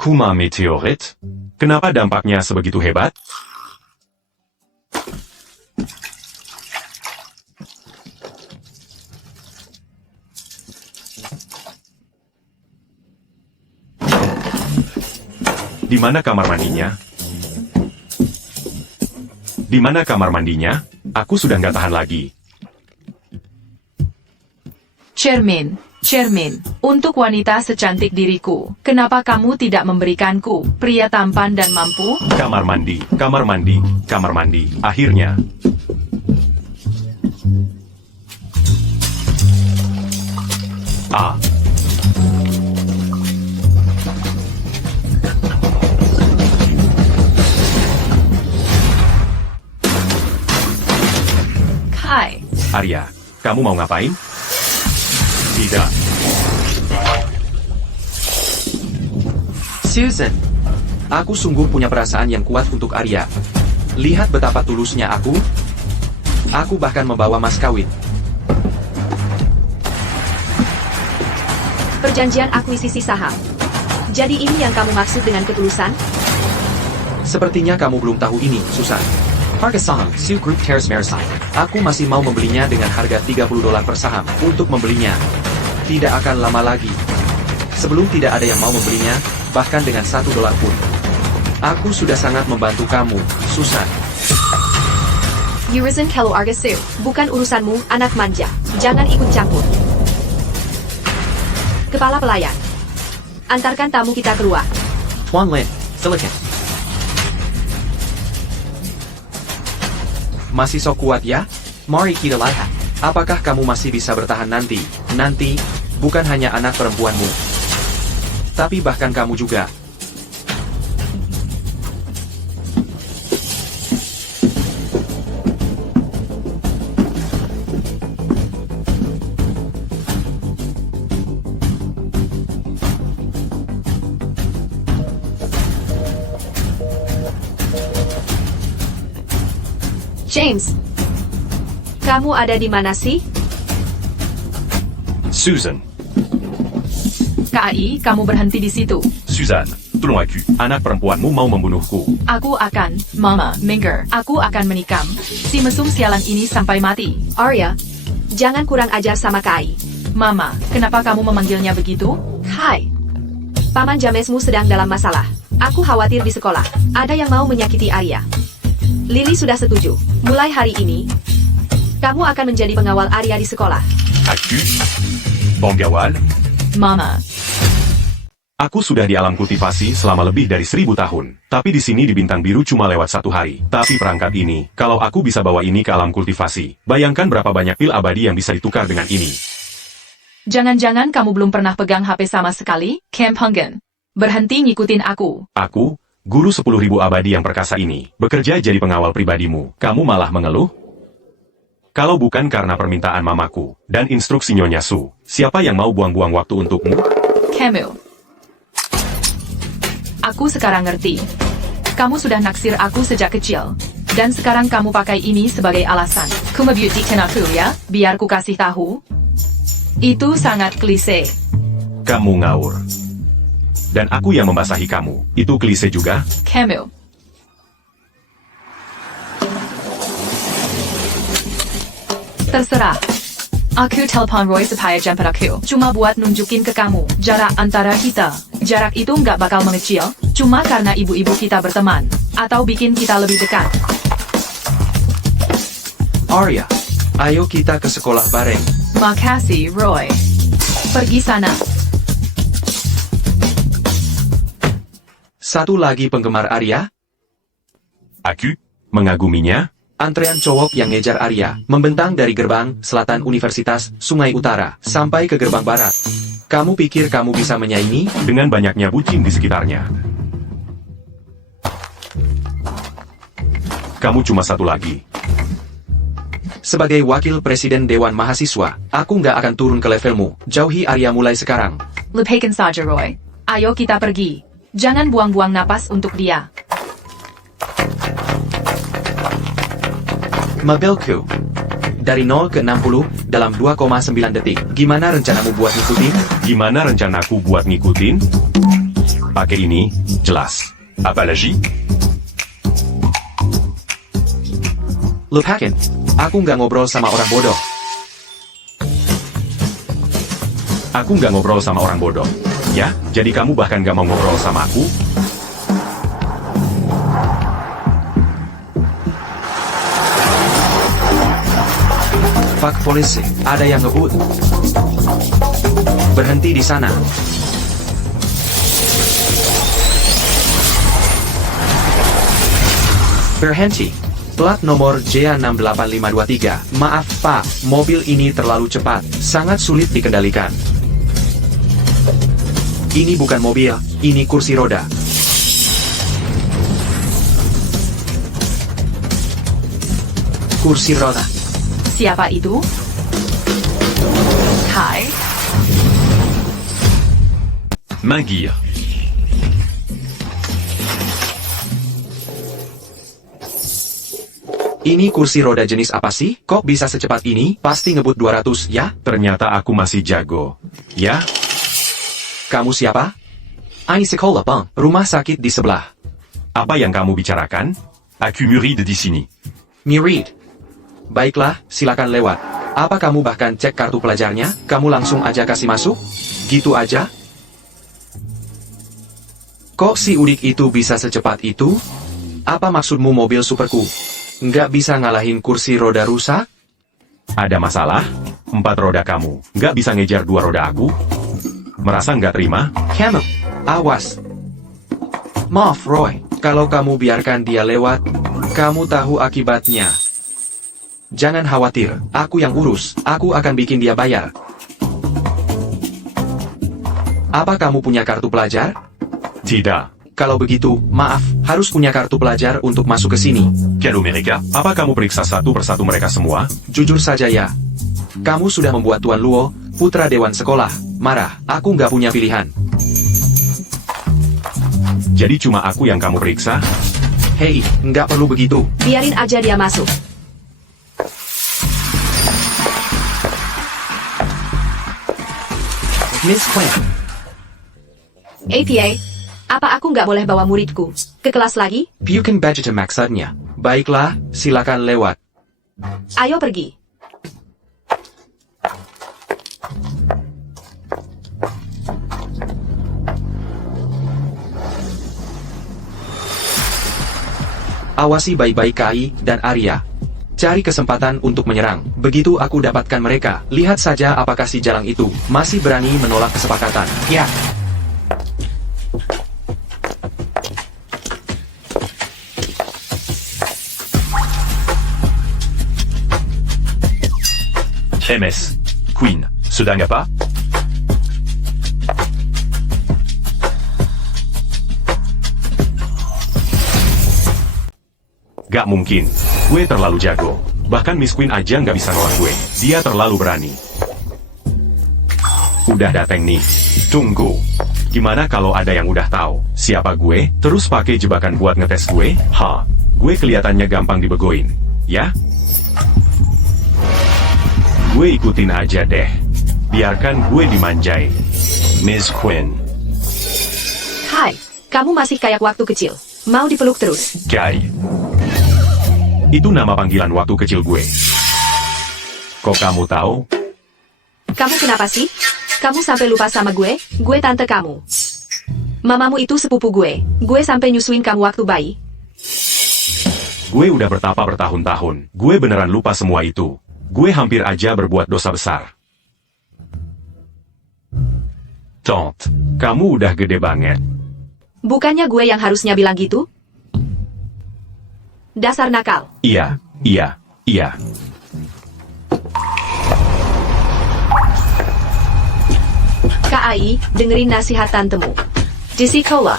Kuma meteorit? Kenapa dampaknya sebegitu hebat? Di mana kamar mandinya? Di mana kamar mandinya? Aku sudah nggak tahan lagi. Cermin, untuk wanita secantik diriku, kenapa kamu tidak memberikanku pria tampan dan mampu? Kamar mandi, kamar mandi, kamar mandi. Akhirnya. Ah. Hai, Arya, kamu mau ngapain? Tidak. Susan, aku sungguh punya perasaan yang kuat untuk Arya. Lihat betapa tulusnya aku. Aku bahkan membawa mas kawin. Perjanjian akuisisi saham. Jadi ini yang kamu maksud dengan ketulusan? Sepertinya kamu belum tahu ini, Susan. Harga saham Sioux Group Terrace Maritime. Aku masih mau membelinya dengan harga $30 per saham. Untuk membelinya, tidak akan lama lagi. Sebelum tidak ada yang mau membelinya, bahkan dengan $1 pun. Aku sudah sangat membantu kamu, Susan. Urizen kalau harga Sioux, bukan urusanmu, anak manja. Jangan ikut campur. Kepala pelayan. Antarkan tamu kita keluar. Tuan Lin, silakan. Masih sok kuat ya? Mari kita lihat. Apakah kamu masih bisa bertahan nanti? Nanti, bukan hanya anak perempuanmu. Tapi bahkan kamu juga. James, kamu ada di mana sih? Susan, KAI, kamu berhenti di situ. Susan, tolong aku. Anak perempuanmu mau membunuhku. Aku akan, Mama, Minger, aku akan menikam si mesum sialan ini sampai mati. Arya, jangan kurang ajar sama Kai. Mama, kenapa kamu memanggilnya begitu? Hai. Paman Jamesmu sedang dalam masalah. Aku khawatir di sekolah. Ada yang mau menyakiti Arya. Lily sudah setuju. Mulai hari ini, kamu akan menjadi pengawal Arya di sekolah. Aku? Penggawal? Mama, Aku sudah di alam kultivasi selama lebih dari 1000 tahun. Tapi di sini di Bintang Biru cuma lewat 1 hari. Tapi perangkat ini, kalau aku bisa bawa ini ke alam kultivasi, bayangkan berapa banyak pil abadi yang bisa ditukar dengan ini. jangan-jangan kamu belum pernah pegang HP sama sekali, Camp Hungen. Berhenti ngikutin aku. Aku, guru 10.000 abadi yang perkasa ini, bekerja jadi pengawal pribadimu. Kamu malah mengeluh? Kalau bukan karena permintaan mamaku, dan instruksi Nyonya Su, siapa yang mau buang-buang waktu untukmu? Camille. Aku sekarang ngerti. Kamu sudah naksir aku sejak kecil. Dan sekarang kamu pakai ini sebagai alasan. Kumabutikan aku ya, biar ku kasih tahu. Itu sangat klise. Kamu ngawur. Dan aku yang membasahi kamu. Itu klise juga? Camille. Terserah. Aku telepon Roy supaya jemput aku. Cuma buat nunjukin ke kamu jarak antara kita. Jarak itu nggak bakal mengecil, cuma karena ibu-ibu kita berteman. Atau bikin kita lebih dekat. Arya, ayo kita ke sekolah bareng. Makasih, Roy. Pergi sana. Satu lagi penggemar Arya, Aku? Mengaguminya? antrean cowok yang ngejar Arya, membentang dari gerbang selatan Universitas Sungai Utara, sampai ke gerbang barat. Kamu pikir kamu bisa menyaingi? Dengan banyaknya bucin di sekitarnya. Kamu cuma satu lagi. Sebagai wakil presiden Dewan Mahasiswa, aku nggak akan turun ke levelmu. Jauhi Arya mulai sekarang. Lepaskan saja, Roy. Ayo kita pergi. Jangan buang-buang napas untuk dia. Mobilku. dari 0 ke 60 dalam 2,9 detik. Gimana rencanamu buat ngikutin? Gimana rencanaku buat ngikutin? Pakai ini, jelas. Apalagi? Lupakan. Aku nggak ngobrol sama orang bodoh. Aku nggak ngobrol sama orang bodoh. Ya, jadi kamu bahkan nggak mau ngobrol sama aku? Pak polisi, ada yang ngebut. Berhenti di sana. Berhenti. Plat nomor J68523. Maaf Pak, mobil ini terlalu cepat, sangat sulit dikendalikan. Ini bukan mobil, ini kursi roda. Kursi roda. Siapa itu? Hai, Manggir. Ini kursi roda jenis apa sih? Kok bisa secepat ini? Pasti ngebut 200, ya? Ternyata aku masih jago. Ya, Kamu siapa? Ai sekolah bang, rumah sakit di sebelah. apa yang kamu bicarakan? Aku murid di sini. Mirid. Baiklah, silakan lewat. Apa kamu bahkan cek kartu pelajarnya? Kamu langsung aja kasih masuk? Gitu aja? Kok si udik itu bisa secepat itu? Apa maksudmu mobil superku? Nggak bisa ngalahin kursi roda rusak? Ada masalah? 4 roda kamu. Nggak bisa ngejar 2 roda aku? Merasa nggak terima? Kamu, awas. Maaf Roy, kalau kamu biarkan dia lewat, kamu tahu akibatnya. Jangan khawatir, aku yang urus, aku akan bikin dia bayar. Apa kamu punya kartu pelajar? Tidak. Kalau begitu, maaf, harus punya kartu pelajar untuk masuk ke sini. Kalau mereka, apa kamu periksa satu persatu mereka semua? Jujur saja ya. Kamu sudah membuat Tuan Luo, putra dewan sekolah, marah. Aku nggak punya pilihan. Jadi cuma aku yang kamu periksa? Hei, nggak perlu begitu. Biarin aja dia masuk. Miss Quinn, APA, apa aku nggak boleh bawa muridku ke kelas lagi? bukan budget maksudnya. Baiklah, silakan lewat. Ayo pergi. Awasi baik-baik Kai dan Arya. Cari kesempatan untuk menyerang. Begitu aku dapatkan mereka, lihat saja apakah si jalang itu masih berani menolak kesepakatan. Ya. MS. Queen. Sedang apa? Gak mungkin. Gue terlalu jago. Bahkan Miss Queen aja nggak bisa nolak gue. Dia terlalu berani. Udah dateng nih. Tunggu. Gimana kalau ada yang udah tahu siapa gue, terus pakai jebakan buat ngetes gue? Ha, gue kelihatannya gampang dibegoin. Ya? Gue ikutin aja deh. Biarkan gue dimanjai. Miss Queen. Hai, kamu masih kayak waktu kecil. Mau dipeluk terus. Guy. Itu nama panggilan waktu kecil gue. Kok kamu tahu? Kamu kenapa sih? Kamu sampai lupa sama gue? Gue tante kamu. Mamamu itu sepupu gue. Gue sampai nyusuin kamu waktu bayi. Gue udah bertapa bertahun-tahun. Gue beneran lupa semua itu. Gue hampir aja berbuat dosa besar. Tante, kamu udah gede banget. Bukannya gue yang harusnya bilang gitu? Dasar nakal. Iya. KAI, dengerin nasihat tantemu. Di sekolah.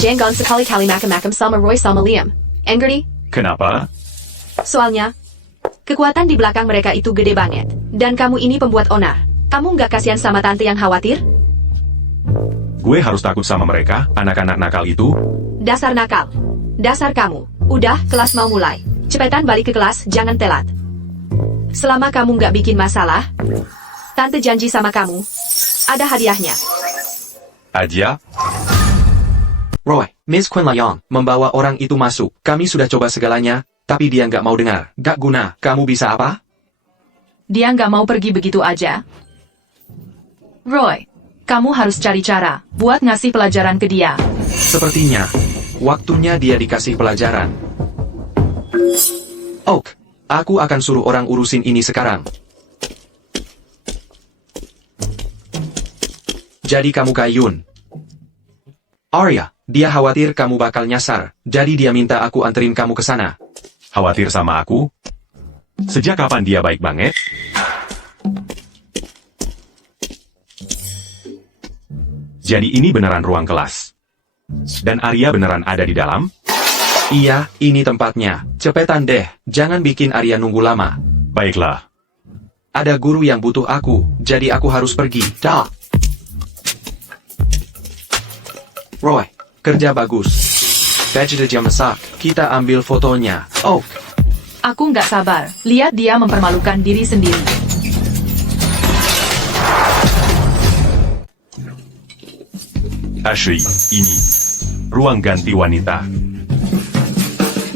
Jangan sekali-kali makam-makam sama Roy sama Liam. Ngerti? Kenapa? Soalnya, kekuatan di belakang mereka itu gede banget. Dan kamu ini pembuat onar. Kamu nggak kasihan sama tante yang khawatir? Gue harus takut sama mereka, anak-anak nakal itu? Dasar nakal. Dasar kamu. Udah, kelas mau mulai. Cepetan balik ke kelas, jangan telat. Selama kamu nggak bikin masalah, Tante janji sama kamu, ada hadiahnya. Aja, Roy, Miss Quinlayong membawa orang itu masuk. Kami sudah coba segalanya, tapi dia nggak mau dengar. Gak guna, kamu bisa apa? Dia nggak mau pergi begitu aja. Roy, kamu harus cari cara buat ngasih pelajaran ke dia. Sepertinya, waktunya dia dikasih pelajaran. Oak, aku akan suruh orang urusin ini sekarang. Jadi kamu Kayun. Arya, dia khawatir kamu bakal nyasar, jadi dia minta aku anterin kamu ke sana. khawatir sama aku? Sejak kapan dia baik banget? Jadi ini beneran ruang kelas. Dan Arya beneran ada di dalam? Iya, ini tempatnya. Cepetan deh, jangan bikin Arya nunggu lama. Baiklah. Ada guru yang butuh aku, jadi aku harus pergi. Dah. Roy, kerja bagus. Vegeta jam masak, kita ambil fotonya. Oh, Aku nggak sabar, lihat dia mempermalukan diri sendiri. Ashley, ini. Ruang ganti wanita.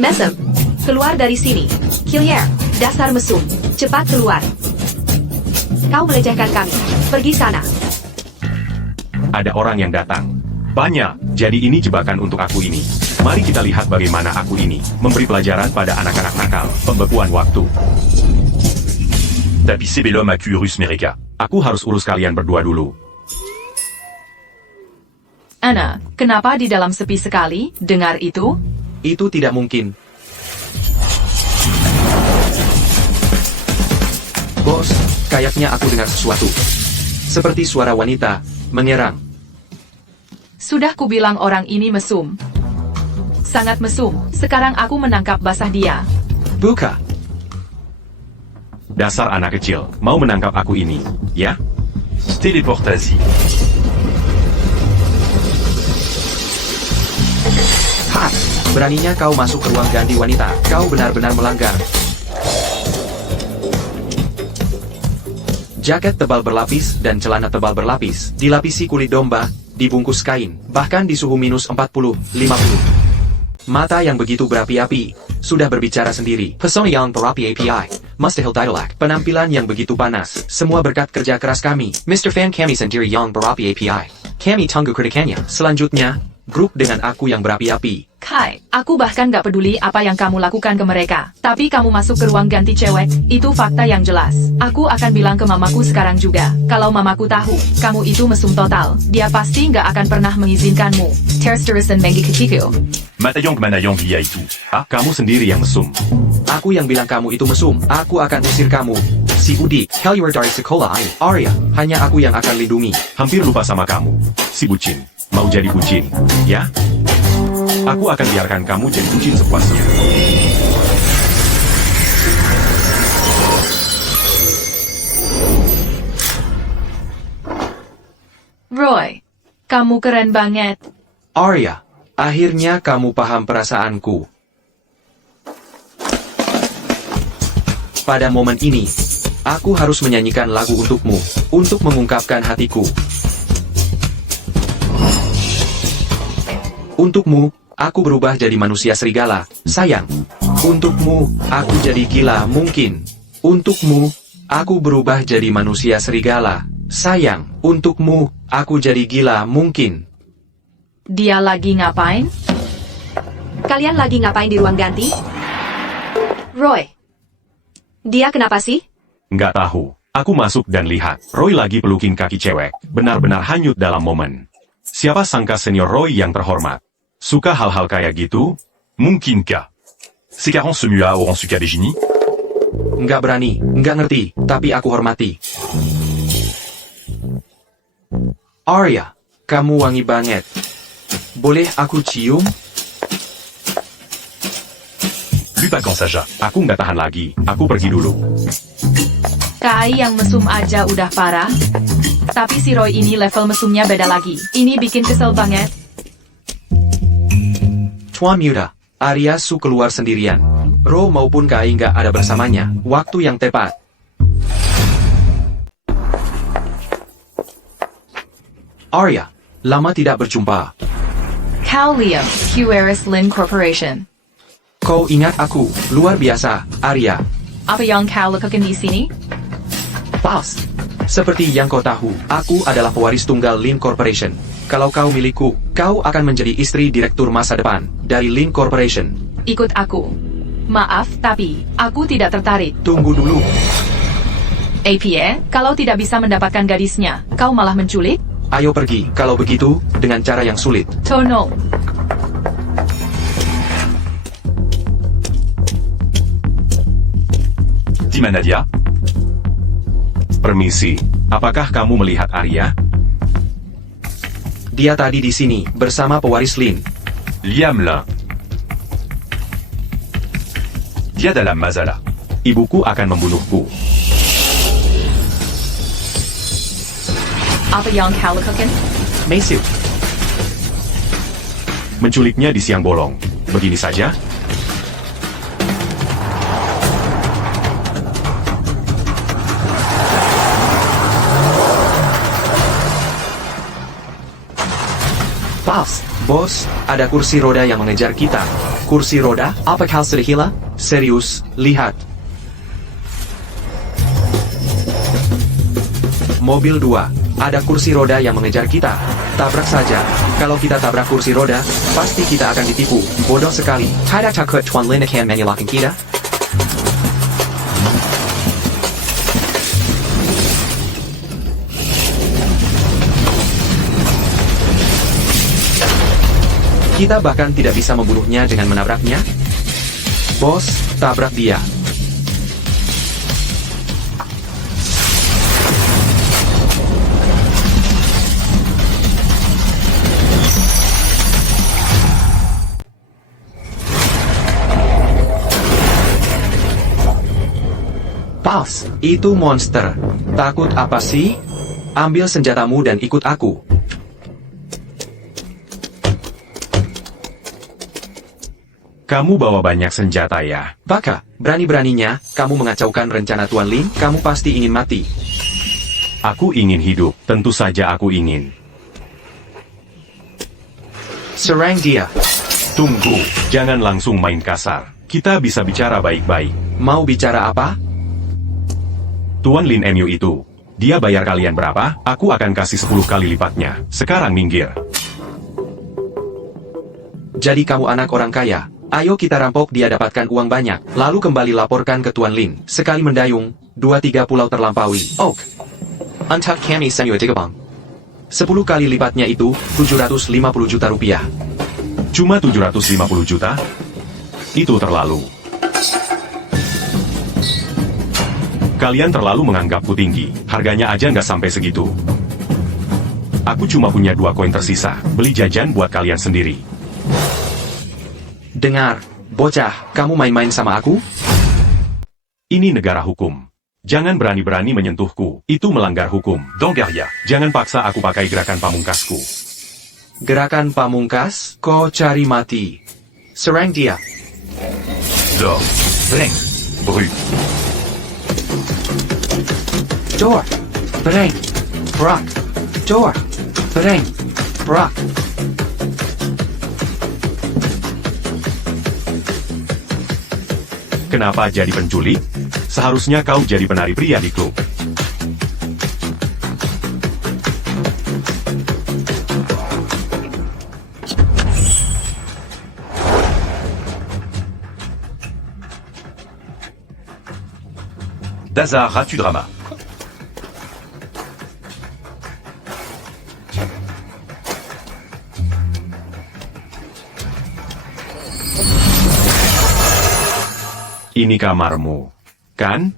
Mesem, keluar dari sini. Killier, dasar mesum, cepat keluar. Kau melecehkan kami. Pergi sana. Ada orang yang datang. Banyak, jadi ini jebakan untuk aku ini. Mari kita lihat bagaimana aku ini memberi pelajaran pada anak-anak nakal. Pembekuan waktu. Tapisser Bellum à Curus Merica. Aku harus urus kalian berdua dulu. Anna, kenapa di dalam sepi sekali? Dengar itu? itu tidak mungkin. Bos, kayaknya aku dengar sesuatu. Seperti suara wanita menyerang. Sudah kubilang orang ini mesum. Sangat mesum. Sekarang aku menangkap basah dia. Buka. Dasar anak kecil, mau menangkap aku ini, ya? Téléportasie. Ha! Beraninya kau masuk ke ruang ganti wanita. Kau benar-benar melanggar. Jaket tebal berlapis dan celana tebal berlapis, dilapisi kulit domba, dibungkus kain, bahkan di suhu minus 40, 50. Mata yang begitu berapi-api, sudah berbicara sendiri. Pesona yang berapi-api, mustahil ditolak. Penampilan yang begitu panas, semua berkat kerja keras kami. Mr. Fan kami sendiri yang berapi-api. Kami tunggu kritikannya. Selanjutnya, grup dengan aku yang berapi-api. Kai, aku bahkan gak peduli apa yang kamu lakukan ke mereka. Tapi kamu masuk ke ruang ganti cewek, itu fakta yang jelas. Aku akan bilang ke mamaku sekarang juga. Kalau mamaku tahu, kamu itu mesum total. Dia pasti gak akan pernah mengizinkanmu. Terus-terusan mengi keciku. Matayong manayong via itu. Ah, kamu sendiri yang mesum. Aku yang bilang kamu itu mesum. Aku akan usir kamu. Si Udi, Helluar dari sekolah ini. Arya, hanya aku yang akan lindungi. Hampir lupa sama kamu. Si bucin. Mau jadi bucin, ya? Aku akan biarkan kamu jadi bucin sepuasnya. Roy, kamu keren banget. Arya, akhirnya kamu paham perasaanku. Pada momen ini, aku harus menyanyikan lagu untukmu, untuk mengungkapkan hatiku. Untukmu, aku berubah jadi manusia serigala, sayang. Untukmu, aku jadi gila mungkin. Untukmu, aku berubah jadi manusia serigala, sayang. Untukmu, aku jadi gila mungkin. Dia lagi ngapain? Kalian lagi ngapain di ruang ganti? Roy. Dia kenapa sih? Nggak tahu. Aku masuk dan lihat. Roy lagi pelukin kaki cewek. Benar-benar hanyut dalam momen. Siapa sangka senior Roy yang terhormat suka hal-hal kayak gitu? Mungkinkah? Ces 40 se mua au Ransuka Begini. Nggak berani, nggak ngerti, tapi aku hormati. Arya, kamu wangi banget. Boleh aku cium? Plus pas quand Saja. Aku nggak tahan lagi. Aku pergi dulu. Kai yang mesum aja udah parah. Tapi si Roy ini level mesumnya beda lagi. Ini bikin kesel banget. Tuan Muda, Arya Su keluar sendirian. Ro maupun Kai nggak ada bersamanya. Waktu yang tepat. Arya, lama tidak berjumpa. Cal Liam, Hueris Lin Corporation. Kau ingat aku, luar biasa, Arya. Apa yang kau lakukan di sini? Pals. Seperti yang kau tahu, aku adalah pewaris tunggal Lin Corporation. Kalau kau milikku, kau akan menjadi istri direktur masa depan dari Lin Corporation. Ikut aku. Maaf, tapi aku tidak tertarik. Tunggu dulu. APA, kalau tidak bisa mendapatkan gadisnya, kau malah menculik? Ayo pergi, kalau begitu, dengan cara yang sulit. Tono. Dima Nadia. Permisi, apakah kamu melihat Arya? Dia tadi di sini, bersama pewaris Lin. Liam là. Dia dalam masalah. Ibuku akan membunuhku. Apa yang kau lakukan? Mesut. Menculiknya di siang bolong. Begini saja? Pals. Bos, ada kursi roda yang mengejar kita. Kursi roda? Apa kau sudah hilang? Serius, lihat. Mobil 2. Ada kursi roda yang mengejar kita. Tabrak saja. Kalau kita tabrak kursi roda, pasti kita akan ditipu. Bodoh sekali. Tidak takut Tuan Lin akan menyalahkan kita? Kita bahkan tidak bisa membunuhnya dengan menabraknya. Bos, tabrak dia. Pals, itu monster. Takut apa sih? Ambil senjatamu dan ikut aku. Kamu bawa banyak senjata ya? Baka, berani-beraninya, kamu mengacaukan rencana Tuan Lin, kamu pasti ingin mati. Aku ingin hidup, tentu saja aku ingin. Serang dia. Tunggu, jangan langsung main kasar. Kita bisa bicara baik-baik. Mau bicara apa? Tuan Lin MU itu, dia bayar kalian berapa? Aku akan kasih 10 kali lipatnya. Sekarang minggir. Jadi kamu anak orang kaya. Ayo kita rampok dia dapatkan uang banyak. Lalu kembali laporkan ke Tuan Lin. Sekali mendayung, 2-3 pulau terlampaui. Ok. Untuk kami Samuel Digabang. 10 kali lipatnya itu, 750 juta rupiah. Cuma 750 juta? Itu terlalu. Kalian terlalu menganggapku tinggi. Harganya aja nggak sampai segitu. Aku cuma punya 2 koin tersisa. Beli jajan buat kalian sendiri. Dengar, bocah, kamu main-main sama aku? Ini negara hukum. Jangan berani-berani menyentuhku. Itu melanggar hukum. Dangaria. Jangan paksa aku pakai gerakan pamungkasku. Gerakan pamungkas, kau cari mati. Serang dia. Dor. Bring. Bru. Door. Breng. Brak. Door. Breng. Brak. Kenapa jadi penculik? Seharusnya kau jadi penari pria di klub. Dazar Ratu Drama. Ini kamarmu, kan?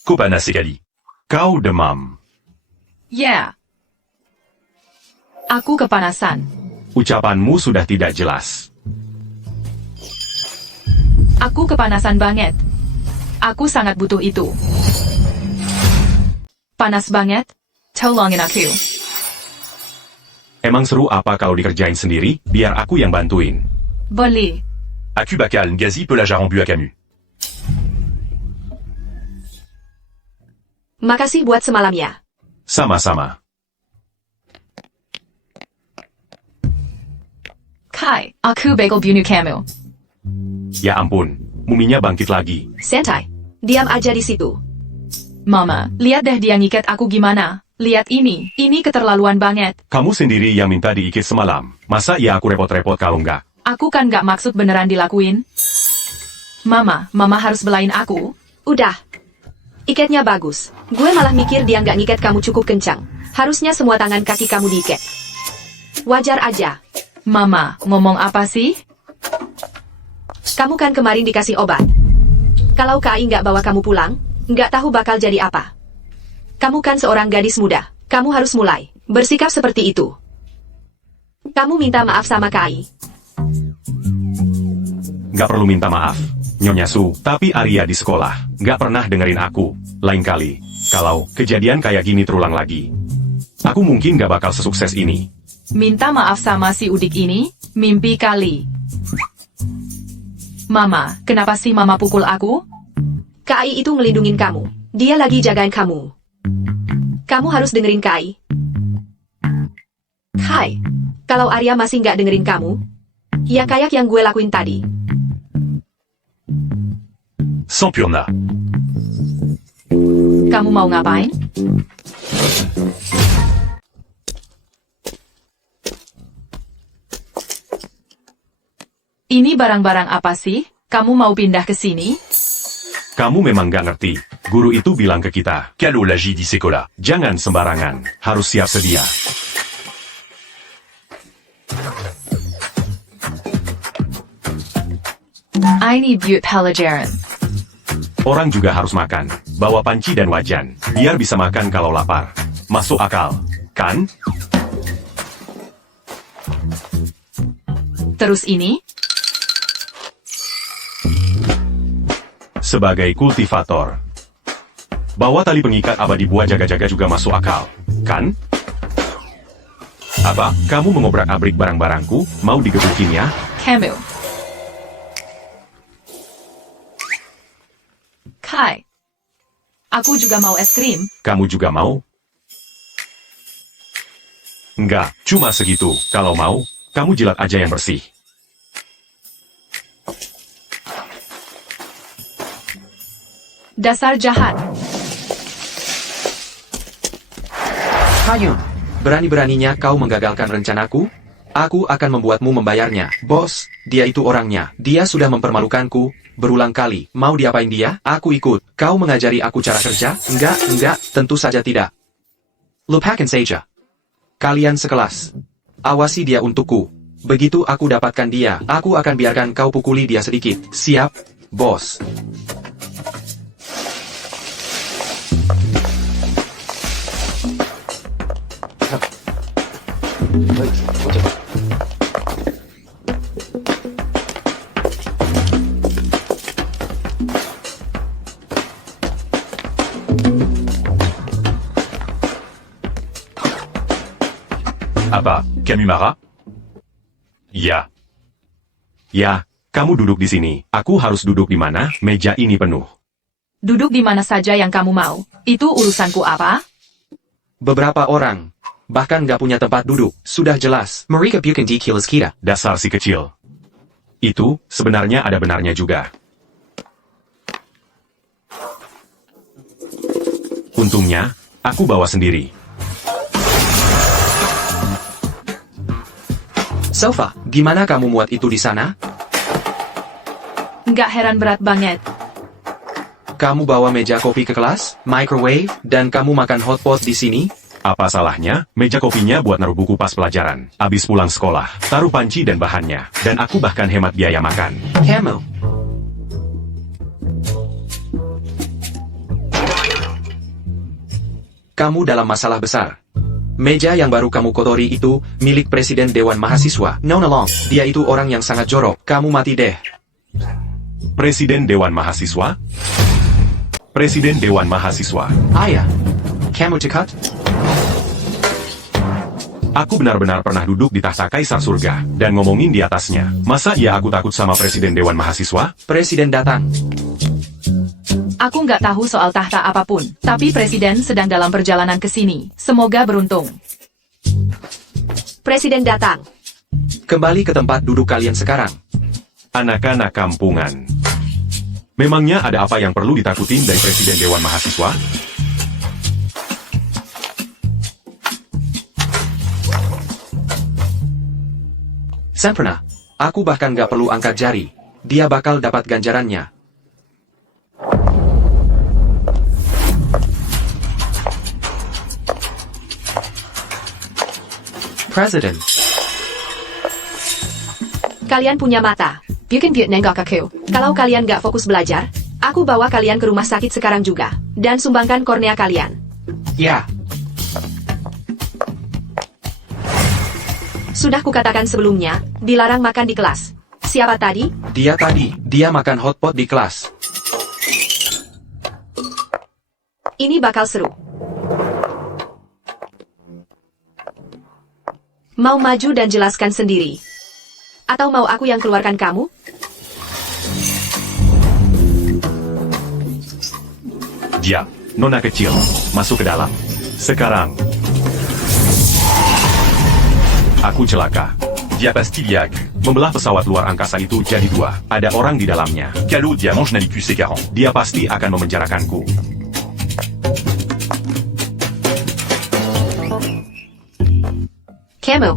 Kobana Sekali. Kau demam. Ya. Aku kepanasan. Ucapanmu sudah tidak jelas. Aku kepanasan banget. Aku sangat butuh itu. Panas banget? Tolongin aku. Emang seru apa kalau dikerjain sendiri, biar aku yang bantuin. Boleh. Akubakal Ngazi Pelajar en à Camus. Makasih buat semalamnya. Sama-sama. Kai, aku bagel bunuh kamu. Ya ampun, muminya bangkit lagi. Santai. Diam aja di situ. Mama, lihat deh dia ngikat aku gimana. Lihat ini keterlaluan banget. Kamu sendiri yang minta diikit semalam. Masa ya aku repot-repot kalau enggak? Aku kan gak maksud beneran dilakuin. Mama harus belain aku. Udah. Ikatnya bagus. Gue malah mikir dia nggak ngikat kamu cukup kencang. Harusnya semua tangan kaki kamu diikat. Wajar aja. Mama, ngomong apa sih? Kamu kan kemarin dikasih obat. Kalau Kai nggak bawa kamu pulang, nggak tahu bakal jadi apa. Kamu kan seorang gadis muda. Kamu harus mulai bersikap seperti itu. Kamu minta maaf sama Kai. Nggak perlu minta maaf, Nyonya Su. Tapi Arya di sekolah, nggak pernah dengerin aku. Lain kali, kalau kejadian kayak gini terulang lagi, aku mungkin nggak bakal sesukses ini. Minta maaf sama si Udik ini? Mimpi kali. Mama, kenapa sih Mama pukul aku? Kai itu ngelindungin kamu. Dia lagi jagain kamu. Kamu harus dengerin Kai. Kai, kalau Arya masih nggak dengerin kamu, ya kayak yang gue lakuin tadi. Sampurna. Kamu mau ngapain? Ini barang-barang apa sih? Kamu mau pindah ke sini? Kamu memang nggak ngerti. Guru itu bilang ke kita, Calo Lagi di Sekolah. jangan sembarangan, harus siap sedia. I need buat pelajaran. Orang juga harus makan. Bawa panci dan wajan, biar bisa makan kalau lapar. Masuk akal, kan? Terus ini? Sebagai kultivator, bawa tali pengikat abadi buat jaga-jaga juga masuk akal, kan? Apa, kamu mengobrak-abrik barang-barangku? Mau digebukin ya? Kamu. Kai. Aku juga mau es krim. Kamu juga mau? Enggak, cuma segitu. Kalau mau, kamu jilat aja yang bersih. Dasar jahat. Hayun, berani-beraninya kau menggagalkan rencanaku? Aku akan membuatmu membayarnya. Bos, dia itu orangnya. Dia sudah mempermalukanku berulang kali. Mau diapain dia? Aku ikut. Kau mengajari aku cara kerja? Enggak, tentu saja tidak. Lupakan saja. Kalian sekelas. Awasi dia untukku. Begitu aku dapatkan dia, aku akan biarkan kau pukuli dia sedikit. Siap, bos. Apa, Camus marah? Ya. Ya, kamu duduk di sini. Aku harus duduk di mana? Meja ini penuh. Duduk di mana saja yang kamu mau. Itu urusanku apa? Beberapa orang bahkan nggak punya tempat duduk. Sudah jelas. Mereka bukan dikilas kita. Dasar si kecil. Itu, sebenarnya ada benarnya juga. Untungnya, aku bawa sendiri. Sofa, gimana kamu muat itu di sana? Nggak heran berat banget. Kamu bawa meja kopi ke kelas, microwave, dan kamu makan hotpot di sini? Apa salahnya? Meja kopinya buat naruh buku pas pelajaran. Abis pulang sekolah, taruh panci dan bahannya. Dan aku bahkan hemat biaya makan. Kamu. Kamu dalam masalah besar. Meja yang baru kamu kotori itu milik Presiden Dewan Mahasiswa. Nona Long, dia itu orang yang sangat jorok. Kamu mati deh. Presiden Dewan Mahasiswa? Presiden Dewan Mahasiswa. Ayah, kamu cekat? Aku benar-benar pernah duduk di tahta Kaisar Surga, dan ngomongin di atasnya. Masa iya aku takut sama Presiden Dewan Mahasiswa? Presiden datang. Aku nggak tahu soal tahta apapun, tapi Presiden sedang dalam perjalanan ke sini. Semoga beruntung. Presiden datang. Kembali ke tempat duduk kalian sekarang. Anak-anak kampungan. Memangnya ada apa yang perlu ditakutin dari Presiden Dewan Mahasiswa? Sempurna. Aku bahkan gak perlu angkat jari. Dia bakal dapat ganjarannya. President. Kalian punya mata. Bukan buat nenggok aku. Kalau kalian gak fokus belajar, aku bawa kalian ke rumah sakit sekarang juga. Dan sumbangkan kornea kalian. Ya. Sudah kukatakan sebelumnya, dilarang makan di kelas. Siapa tadi? Dia makan hotpot di kelas. Ini bakal seru. Mau maju dan jelaskan sendiri? Atau mau aku yang keluarkan kamu? Dia, nona kecil, masuk ke dalam. Sekarang. Aku celaka. Dia Pastigliac. Membelah pesawat luar angkasa itu jadi dua. Ada orang di dalamnya. Calo Dia mange Nalicus C40. Dia pasti akan memenjarakanku. Kamu.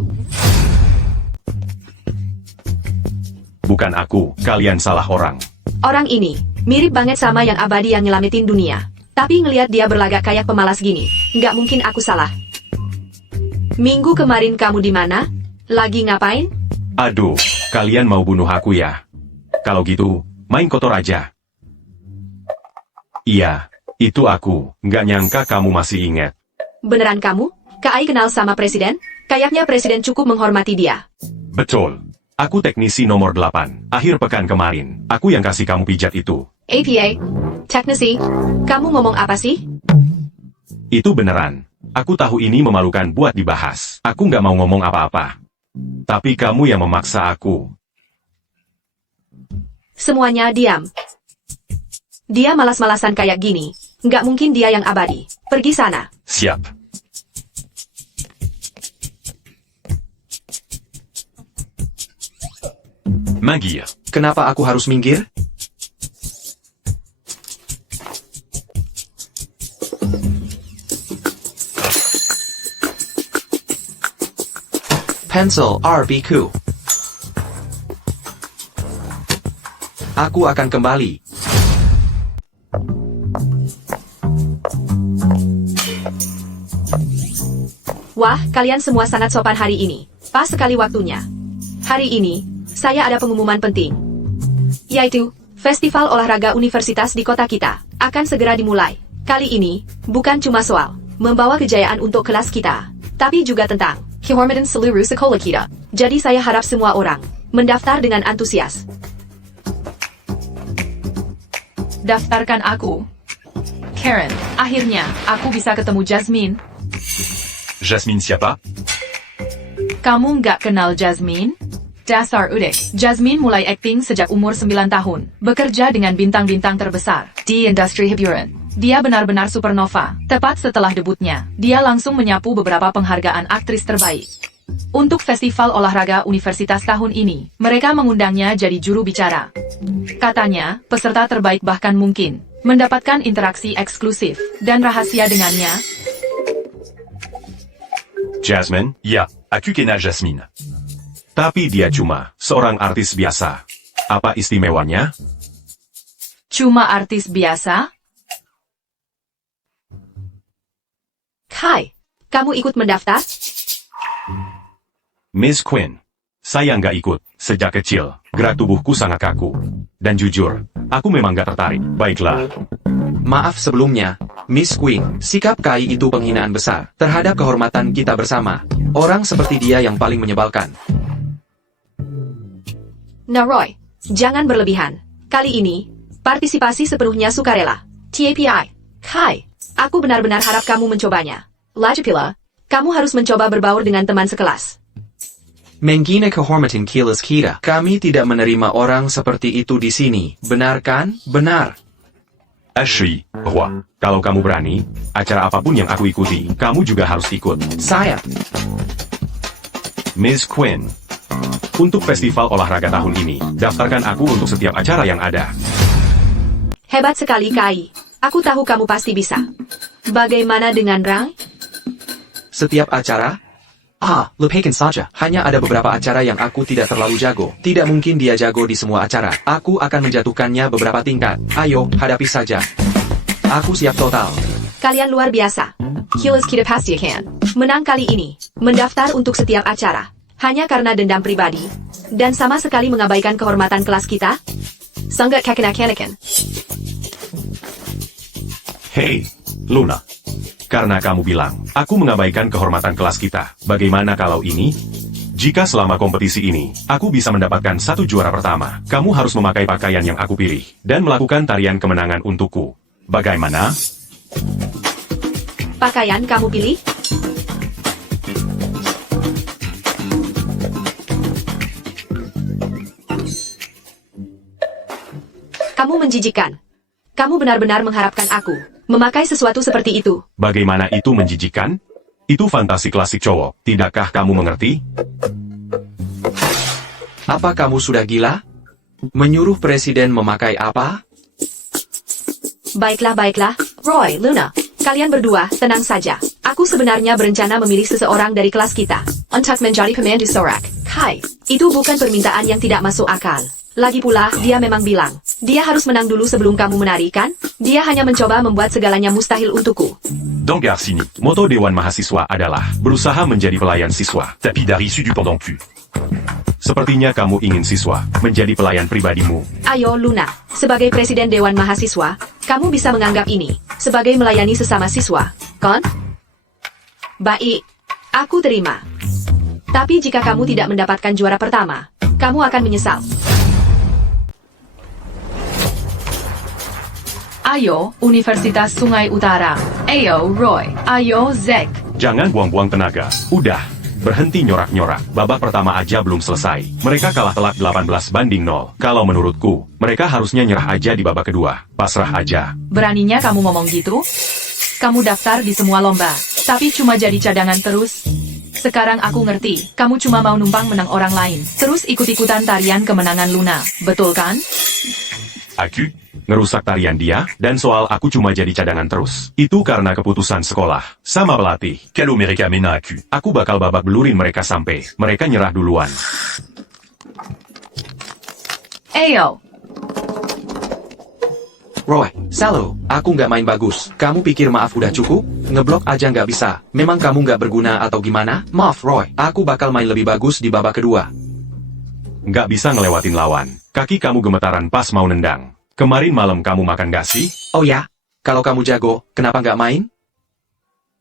Bukan aku, kalian salah orang. Orang ini, mirip banget sama yang abadi yang nyelamatin dunia. Tapi ngelihat dia berlagak kayak pemalas gini, nggak mungkin aku salah. Minggu kemarin kamu di mana? Lagi ngapain? Aduh, kalian mau bunuh aku ya? Kalau gitu, main kotor aja. Iya, itu aku. Nggak nyangka kamu masih ingat. Beneran kamu? Kak Ai kenal sama presiden? Kayaknya presiden cukup menghormati dia. Betul. Aku teknisi nomor 8. Akhir pekan kemarin, aku yang kasih kamu pijat itu. APA? Teknisi? Kamu ngomong apa sih? Itu beneran. Aku tahu ini memalukan buat dibahas. Aku nggak mau ngomong apa-apa. Tapi kamu yang memaksa aku. Semuanya diam. Dia malas-malasan kayak gini. Nggak mungkin dia yang abadi. Pergi sana. Siap. Minggir. Kenapa aku harus minggir? Pencil RBQ. Aku akan kembali. Wah, kalian semua sangat sopan hari ini. Pas sekali waktunya. Hari ini, saya ada pengumuman penting. Yaitu, Festival Olahraga Universitas di kota kita akan segera dimulai. Kali ini, bukan cuma soal membawa kejayaan untuk kelas kita, tapi juga tentang kehormatan seluruh sekolah kita. Jadi saya harap semua orang mendaftar dengan antusias. Daftarkan aku. Karen, akhirnya, aku bisa ketemu Jasmine. Jasmine siapa? Kamu nggak kenal Jasmine? Dasar udik. Jasmine mulai akting sejak umur 9 tahun. Bekerja dengan bintang-bintang terbesar di industri hiburan. Dia benar-benar supernova. Tepat setelah debutnya, dia langsung menyapu beberapa penghargaan aktris terbaik. Untuk Festival Olahraga Universitas tahun ini, mereka mengundangnya jadi juru bicara. Katanya, peserta terbaik bahkan mungkin mendapatkan interaksi eksklusif dan rahasia dengannya. Jasmine, Ya, aku kenal Jasmine. tapi dia cuma seorang artis biasa. Apa istimewanya? Cuma artis biasa? Hai, kamu ikut mendaftar? Miss Quinn, saya nggak ikut. Sejak kecil, gerak tubuhku sangat kaku. Dan jujur, aku memang nggak tertarik. Baiklah, Maaf sebelumnya, Miss Queen, sikap Kai itu penghinaan besar terhadap kehormatan kita bersama. Orang seperti dia yang paling menyebalkan. Nah Roy, jangan berlebihan. Kali ini, partisipasi sepenuhnya sukarela. TAPI. Hai, aku benar-benar harap kamu mencobanya. Lagi pula, Kamu harus mencoba berbaur dengan teman sekelas. Menggina kehormatan kilas kita. Kami tidak menerima orang seperti itu di sini. Benar kan? Benar. Ashley, roi. Kalau kamu berani, acara apapun yang aku ikuti, kamu juga harus ikut. Saya. Miss Quinn. Untuk festival olahraga tahun ini, daftarkan aku untuk setiap acara yang ada. Hebat sekali, Kai. Aku tahu kamu pasti bisa. Bagaimana dengan Rai? Setiap acara? Lupakan saja. Hanya ada beberapa acara yang aku tidak terlalu jago. Tidak mungkin dia jago di semua acara. Aku akan menjatuhkannya beberapa tingkat. Ayo, hadapi saja. Aku siap total. Kalian luar biasa. Kilas kita pasti akan menang kali ini. Mendaftar untuk setiap acara. Hanya karena dendam pribadi. Dan sama sekali mengabaikan kehormatan kelas kita. Sangat kekanak-kanakan. Hei, Luna. Karena kamu bilang, aku mengabaikan kehormatan kelas kita. Bagaimana kalau ini? Jika selama kompetisi ini, aku bisa mendapatkan 1 juara pertama, kamu harus memakai pakaian yang aku pilih, dan melakukan tarian kemenangan untukku. Bagaimana? Pakaian kamu pilih? Kamu menjijikan. Kamu benar-benar mengharapkan aku memakai sesuatu seperti itu. Bagaimana itu menjijikan? Itu fantasi klasik cowok, tidakkah kamu mengerti? Apa kamu sudah gila? Menyuruh presiden memakai apa? Baiklah. Roy, Luna, kalian berdua, tenang saja. Aku sebenarnya berencana memilih seseorang dari kelas kita untuk menjadi pemandu sorak. Kai, itu bukan permintaan yang tidak masuk akal. Lagi pula, dia memang bilang, dia harus menang dulu sebelum kamu menari, kan? Dia hanya mencoba membuat segalanya mustahil untukku. Dans Garcini, Moto Dewan Mahasiswa adalah berusaha menjadi pelayan siswa. tapis d'art issu du pendant cul. Sepertinya kamu ingin siswa menjadi pelayan pribadimu. Ayo, Luna, sebagai presiden Dewan Mahasiswa, kamu bisa menganggap ini sebagai melayani sesama siswa, kan? Baik, aku terima. Tapi jika kamu tidak mendapatkan juara pertama, kamu akan menyesal. Ayo, Universitas Sungai Utara. Ayo, Roy. Ayo, Zack. Jangan buang-buang tenaga. Udah, berhenti nyorak-nyorak. Babak pertama aja belum selesai. Mereka kalah telak 18-0. Kalau menurutku, mereka harusnya nyerah aja di babak kedua. Pasrah aja. Beraninya kamu ngomong gitu? Kamu daftar di semua lomba, tapi cuma jadi cadangan terus. Sekarang aku ngerti, kamu cuma mau numpang menang orang lain. Terus ikut-ikutan tarian kemenangan Luna, betul kan? Aku? Ngerusak tarian dia, dan soal aku cuma jadi cadangan terus. Itu karena keputusan sekolah. Sama pelatih. Calo mereka mena aku. Aku bakal babak belurin mereka sampai mereka nyerah duluan. Ayo. Roy, Salo, aku nggak main bagus. Kamu pikir maaf udah cukup? Ngeblok aja nggak bisa. Memang kamu nggak berguna atau gimana? Maaf, Roy. Aku bakal main lebih bagus di babak kedua. Nggak bisa ngelewatin lawan. Kaki kamu gemetaran pas mau nendang. Kemarin malam kamu makan gak sih? Oh ya? Kalau kamu jago, kenapa nggak main?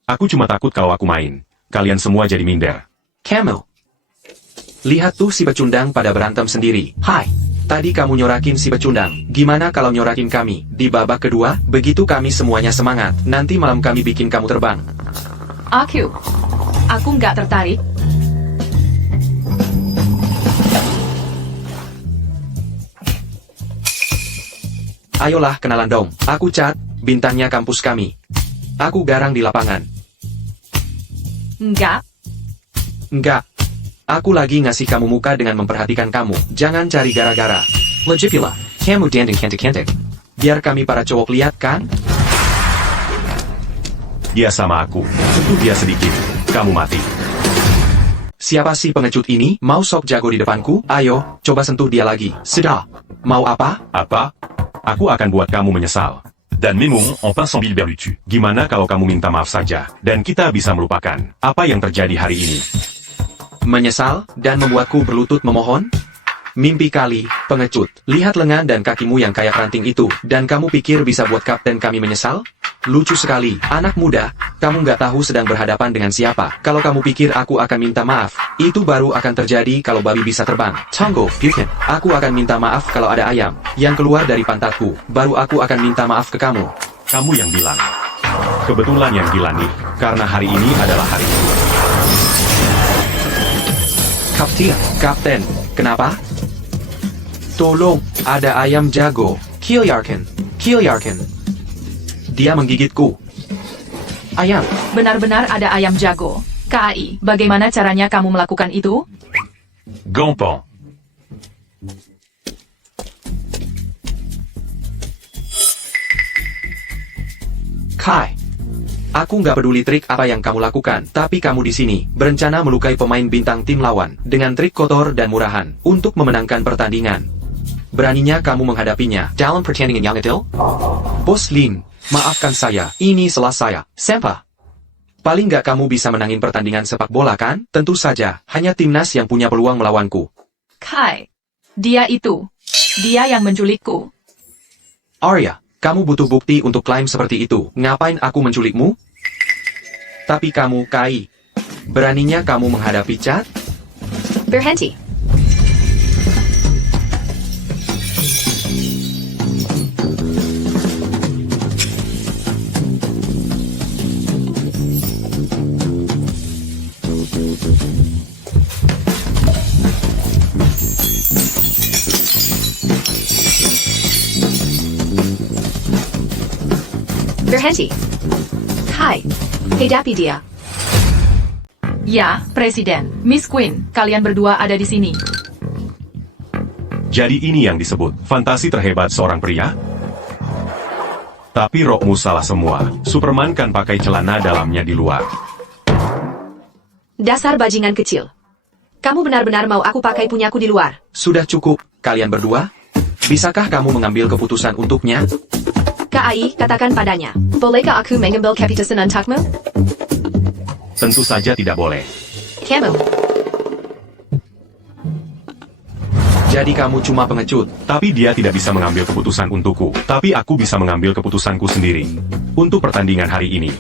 Aku cuma takut kalau aku main. Kalian semua jadi minder. Camel. Lihat tuh si pecundang pada berantem sendiri. Hai. Tadi kamu nyorakin si pecundang. Gimana kalau nyorakin kami? Di babak kedua, begitu kami semuanya semangat. Nanti malam kami bikin kamu terbang. Aku nggak tertarik. Ayolah kenalan dong. Aku Chad, bintangnya kampus kami. Aku garang di lapangan. Enggak. Enggak. Aku lagi ngasih kamu muka dengan memperhatikan kamu. Jangan cari gara-gara. Legipula, kamu danding cantik-cantik. Biar kami para cowok lihat kan? Dia sama aku. Sentuh dia sedikit. Kamu mati. Siapa sih pengecut ini? Mau sok jago di depanku? Ayo, coba sentuh dia lagi. Sudah. Mau apa? Apa? Aku akan buat kamu menyesal. Dan Mémon en pince en Bill Berlutu. Gimana kalau kamu minta maaf saja, dan kita bisa melupakan apa yang terjadi hari ini? Menyesal, dan membuatku berlutut memohon? Mimpi kali, pengecut. Lihat lengan dan kakimu yang kayak ranting itu, dan kamu pikir bisa buat kapten kami menyesal? Lucu sekali, anak muda. Kamu nggak tahu sedang berhadapan dengan siapa. Kalau kamu pikir aku akan minta maaf, itu baru akan terjadi kalau babi bisa terbang. Tunggu, Buchan. Aku akan minta maaf kalau ada ayam yang keluar dari pantatku. Baru aku akan minta maaf ke kamu. Kamu yang bilang. Kebetulan yang gila nih, karena hari ini adalah hari Kapten, kenapa? Tolong, ada ayam jago. Kilyarkin. Dia menggigitku. Ayam, Benar-benar ada ayam jago. KAI, bagaimana caranya kamu melakukan itu? Gampan. Kai. Aku nggak peduli trik apa yang kamu lakukan, tapi kamu di sini berencana melukai pemain bintang tim lawan dengan trik kotor dan murahan untuk memenangkan pertandingan. Beraninya kamu menghadapinya dalam pertandingan yang adil? Bos Lin, maafkan saya, ini salah saya. Sempa. Paling nggak kamu bisa menangin pertandingan sepak bola kan? Tentu saja, hanya timnas yang punya peluang melawanku. Kai. Dia yang menculikku. Arya, kamu butuh bukti untuk klaim seperti itu. Ngapain aku menculikmu? Tapi kamu, Kai. Beraninya kamu menghadapi Chad? Berhenti. Berhenti. Kai, hadapi dia. Ya, Presiden. Miss Queen, kalian berdua ada di sini. Jadi ini yang disebut fantasi terhebat seorang pria? Tapi rokmu salah semua. Superman kan pakai celana dalamnya di luar. Dasar bajingan kecil. Kamu benar-benar mau aku pakai punyaku di luar? Sudah cukup, kalian berdua? Bisakah kamu mengambil keputusan untuknya? KAI, katakan padanya. Bolehkah aku mengambil keputusan untukmu? Tentu saja tidak boleh. Kamu. Jadi kamu cuma pengecut. Tapi dia tidak bisa mengambil keputusan untukku. Tapi aku bisa mengambil keputusanku sendiri. Untuk pertandingan hari ini.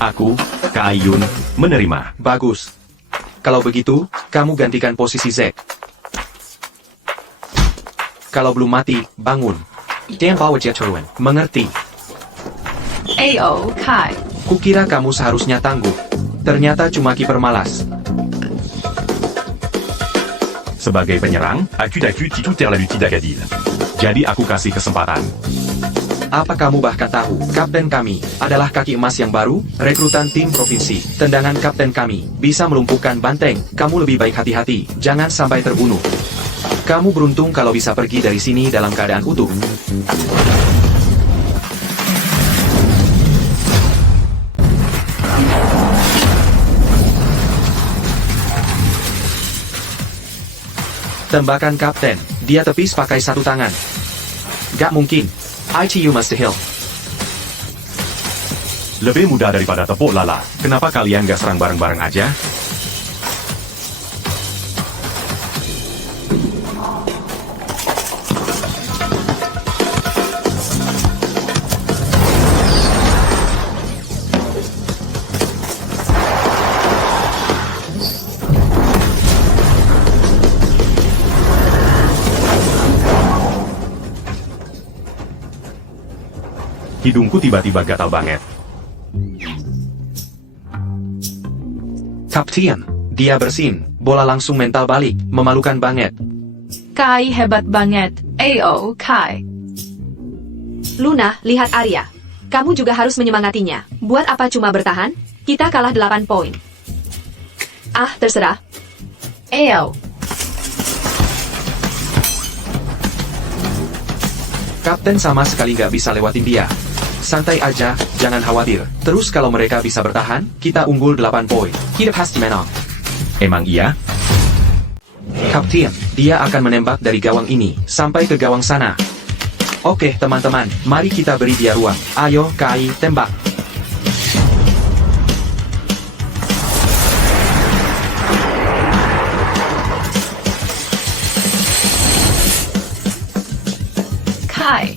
Aku, Kak Ayun, menerima. Bagus. Kalau begitu, kamu gantikan posisi Zack. Kalau belum mati, bangun. Dan bawa dia turun. Mengerti? Ayo, Kai. Kukira kamu seharusnya tangguh. Ternyata cuma kiper malas. Sebagai penyerang, Aku titu la lutte d'Agadil. jadi aku kasih kesempatan. Apa kamu bahkan tahu, kapten kami adalah kaki emas yang baru, rekrutan tim provinsi. Tendangan kapten kami bisa melumpuhkan banteng. Kamu lebih baik hati-hati, jangan sampai terbunuh. Kamu beruntung kalau bisa pergi dari sini dalam keadaan utuh. Tembakan kapten, dia tepis pakai satu tangan. Gak mungkin. ITU must heal. Lebih mudah daripada tepuk lala. Kenapa kalian gak serang bareng-bareng aja? Hidungku tiba-tiba gatal banget. Kapten, dia bersin. Bola langsung mental balik. Memalukan banget. Kai hebat banget. Ayo, Kai. Luna, lihat Arya. Kamu juga harus menyemangatinya. Buat apa cuma bertahan? Kita kalah 8 poin. Ah, terserah. Ayo. Kapten sama sekali nggak bisa lewatin dia. Santai aja, jangan khawatir. Terus kalau mereka bisa bertahan, kita unggul 8 poin. Kita pasti menang. Emang iya? Kapten, dia akan menembak dari gawang ini, sampai ke gawang sana. Oke teman-teman, mari kita beri dia ruang. Ayo, Kai, tembak. Kai.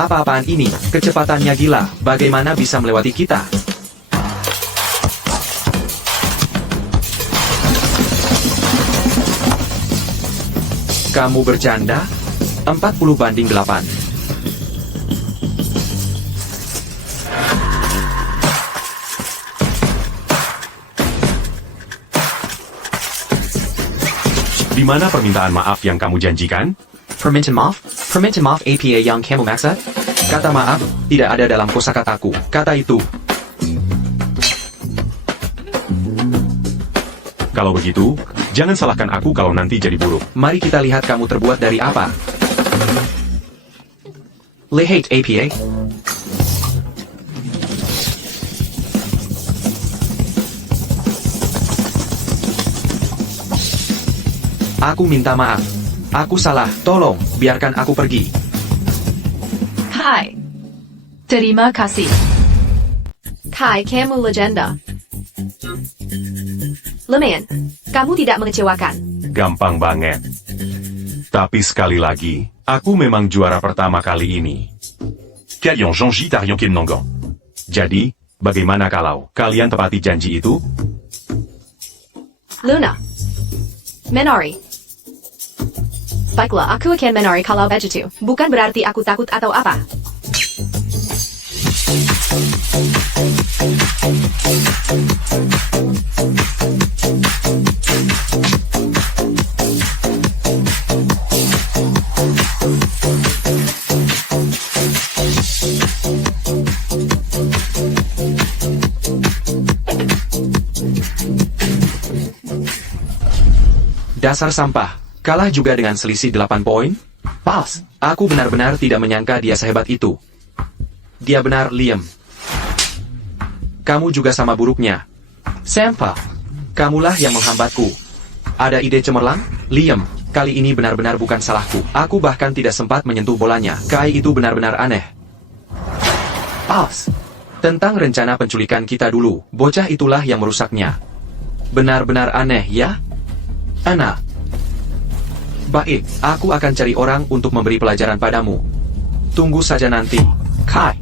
Apa-apaan ini? Kecepatannya gila. Bagaimana bisa melewati kita? Kamu bercanda? 40-8. Di mana permintaan maaf yang kamu janjikan? Permintaan maaf? Permintaan maaf APA yang kamu maksud? Kata maaf tidak ada dalam kosakataku. Kata itu. Kalau begitu, jangan salahkan aku kalau nanti jadi buruk. Mari kita lihat kamu terbuat dari apa. Lihat APA. Aku minta maaf. Aku salah. Tolong, biarkan aku pergi. Kai. Terima kasih. Kai, kamu legenda. Lumayan, kamu tidak mengecewakan. Gampang banget. Tapi sekali lagi, aku memang juara pertama kali ini. Kalian janji tarion kim nongan. Jadi, bagaimana kalau kalian tepati janji itu? Luna. Menari. Baiklah, aku akan menari kalau begitu. Bukan berarti aku takut atau apa. Dasar sampah. Kalah juga dengan selisih 8 poin? Pas. Aku benar-benar tidak menyangka dia sehebat itu. Dia benar, Liam. Kamu juga sama buruknya. Sampah. Kamulah yang menghambatku. Ada ide cemerlang? Liam, kali ini benar-benar bukan salahku. Aku bahkan tidak sempat menyentuh bolanya. Kai itu benar-benar aneh. Pas. Tentang rencana penculikan kita dulu. Bocah itulah yang merusaknya. Benar-benar aneh, ya? Ana. Baik, aku akan cari orang untuk memberi pelajaran padamu. Tunggu saja nanti. Kai.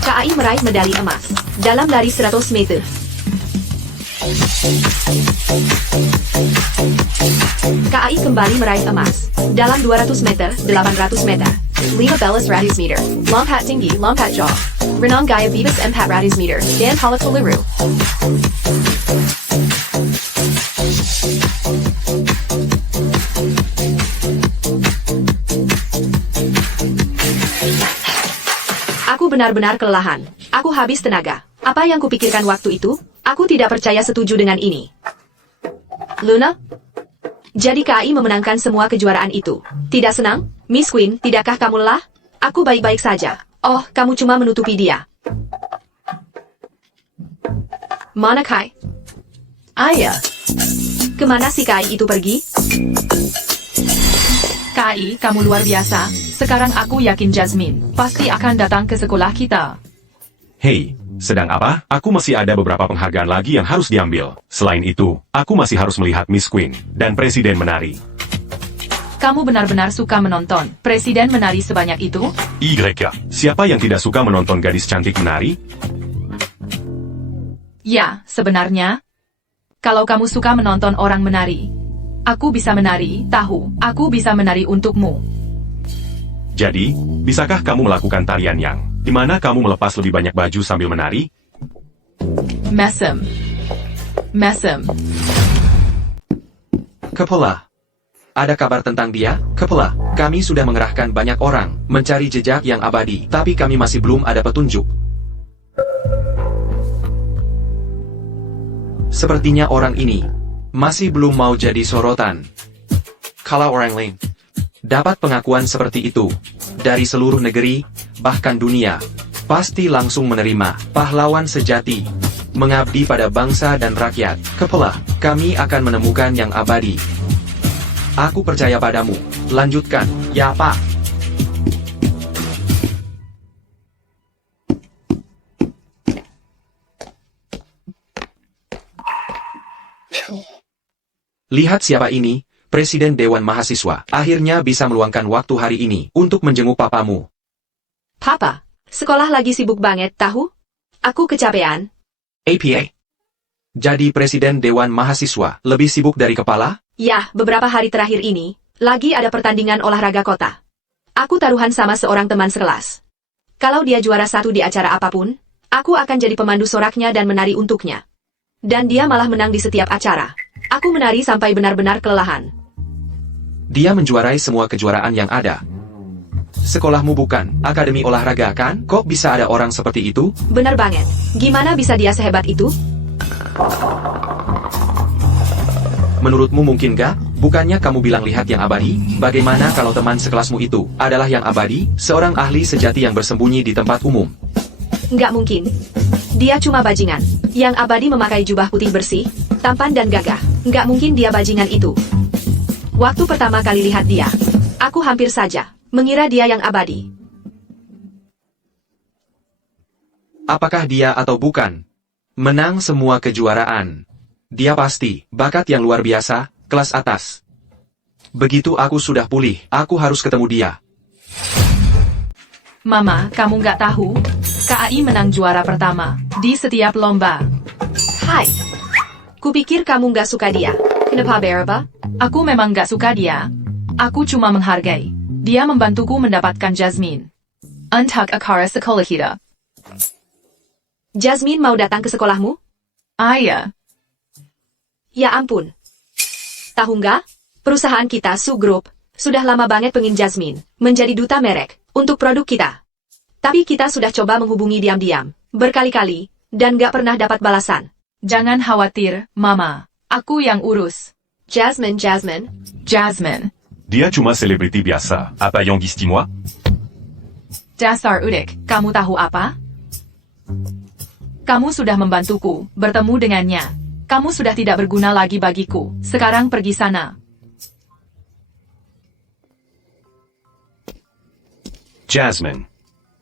KAI meraih medali emas dalam lari 100 meter. KAI kembali meraih emas dalam 200 meter, 800 meter. 15 ratus meter, lompat tinggi, lompat jauh. Renang gaya bebas 400 meter, dan hala peluru. Aku benar-benar kelelahan. Aku habis tenaga. Apa yang kupikirkan waktu itu? Aku tidak percaya setuju dengan ini. Luna? Jadi KAI memenangkan semua kejuaraan itu. Tidak senang? Miss Queen, tidakkah kamu lelah? Aku baik-baik saja. Oh, kamu cuma menutupi dia. Mana Kai? Ayah. Kemana si KAI itu pergi? Kai, kamu luar biasa. Sekarang aku yakin Jasmine pasti akan datang ke sekolah kita. Hei, sedang apa? Aku masih ada beberapa penghargaan lagi yang harus diambil. Selain itu, aku masih harus melihat Miss Queen dan Presiden menari. Kamu benar-benar suka menonton Presiden menari sebanyak itu? YK. Siapa yang tidak suka menonton gadis cantik menari? Ya, sebenarnya. Kalau kamu suka menonton orang menari, aku bisa menari, tahu, aku bisa menari untukmu. Jadi, bisakah kamu melakukan tarian yang di mana kamu melepas lebih banyak baju sambil menari? Mesem. Mesem. Kepala. Ada kabar tentang dia? Kepala, kami sudah mengerahkan banyak orang mencari jejak yang abadi, tapi kami masih belum ada petunjuk. Sepertinya orang ini masih belum mau jadi sorotan. Kalau orang lain dapat pengakuan seperti itu dari seluruh negeri, bahkan dunia, pasti langsung menerima pahlawan sejati, mengabdi pada bangsa dan rakyat. Kepala, kami akan menemukan yang abadi. Aku percaya padamu. Lanjutkan, ya Pak. Lihat siapa ini, Presiden Dewan Mahasiswa. Akhirnya bisa meluangkan waktu hari ini untuk menjenguk papamu. Papa, sekolah lagi sibuk banget, tahu? Aku kecapean. APA. Jadi Presiden Dewan Mahasiswa lebih sibuk dari kepala? Ya, beberapa hari terakhir ini, lagi ada pertandingan olahraga kota. Aku taruhan sama seorang teman sekelas. Kalau dia juara 1 di acara apapun, aku akan jadi pemandu soraknya dan menari untuknya. Dan dia malah menang di setiap acara. Aku menari sampai benar-benar kelelahan. Dia menjuarai semua kejuaraan yang ada. Sekolahmu bukan akademi olahraga kan? Kok bisa ada orang seperti itu? Benar banget. Gimana bisa dia sehebat itu? Menurutmu mungkin gak? Bukannya kamu bilang lihat yang abadi? Bagaimana kalau teman sekelasmu itu adalah yang abadi, seorang ahli sejati yang bersembunyi di tempat umum? Nggak mungkin. Dia cuma bajingan. Yang abadi memakai jubah putih bersih, tampan dan gagah. Nggak mungkin dia bajingan itu. Waktu pertama kali lihat dia, aku hampir saja mengira dia yang abadi. Apakah dia atau bukan? Menang semua kejuaraan. Dia pasti bakat yang luar biasa, kelas atas. Begitu aku sudah pulih, aku harus ketemu dia. Mama, kamu nggak tahu? KAI menang juara pertama di setiap lomba. Hai. Kupikir kamu nggak suka dia. Kenapa Berba? Aku memang nggak suka dia. Aku cuma menghargai. Dia membantuku mendapatkan Jasmine. Untuk akara sekolah kita. Jasmine mau datang ke sekolahmu? Iya. Ya ampun. Tahu nggak? Perusahaan kita, Su Group, sudah lama banget pengen Jasmine menjadi duta merek untuk produk kita. Tapi kita sudah coba menghubungi diam-diam, berkali-kali, dan nggak pernah dapat balasan. Jangan khawatir, Mama. Aku yang urus. Jasmine. Jasmine. Dia cuma selebriti biasa. Apa yang istimewa? Dasar udik, kamu tahu apa? Kamu sudah membantuku bertemu dengannya. Kamu sudah tidak berguna lagi bagiku. Sekarang pergi sana. Jasmine.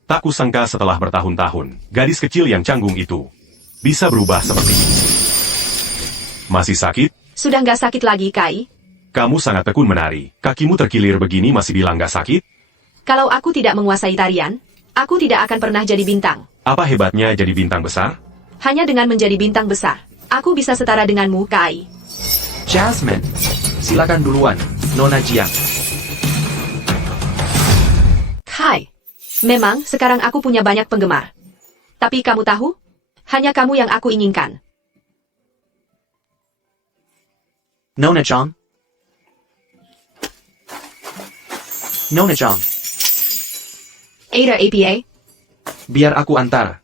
Tak kusangka setelah bertahun-tahun, gadis kecil yang canggung itu bisa berubah seperti ini. Masih sakit? Sudah nggak sakit lagi, Kai. Kamu sangat tekun menari. Kakimu terkilir begini masih bilang nggak sakit? Kalau aku tidak menguasai tarian, aku tidak akan pernah jadi bintang. Apa hebatnya jadi bintang besar? Hanya dengan menjadi bintang besar, aku bisa setara denganmu, Kai. Jasmine, silakan duluan, Nona Jiang. Kai. Memang, sekarang aku punya banyak penggemar. Tapi kamu tahu? Hanya kamu yang aku inginkan. Nona Jiang. Nona Jiang, Ada APA? biar aku antar.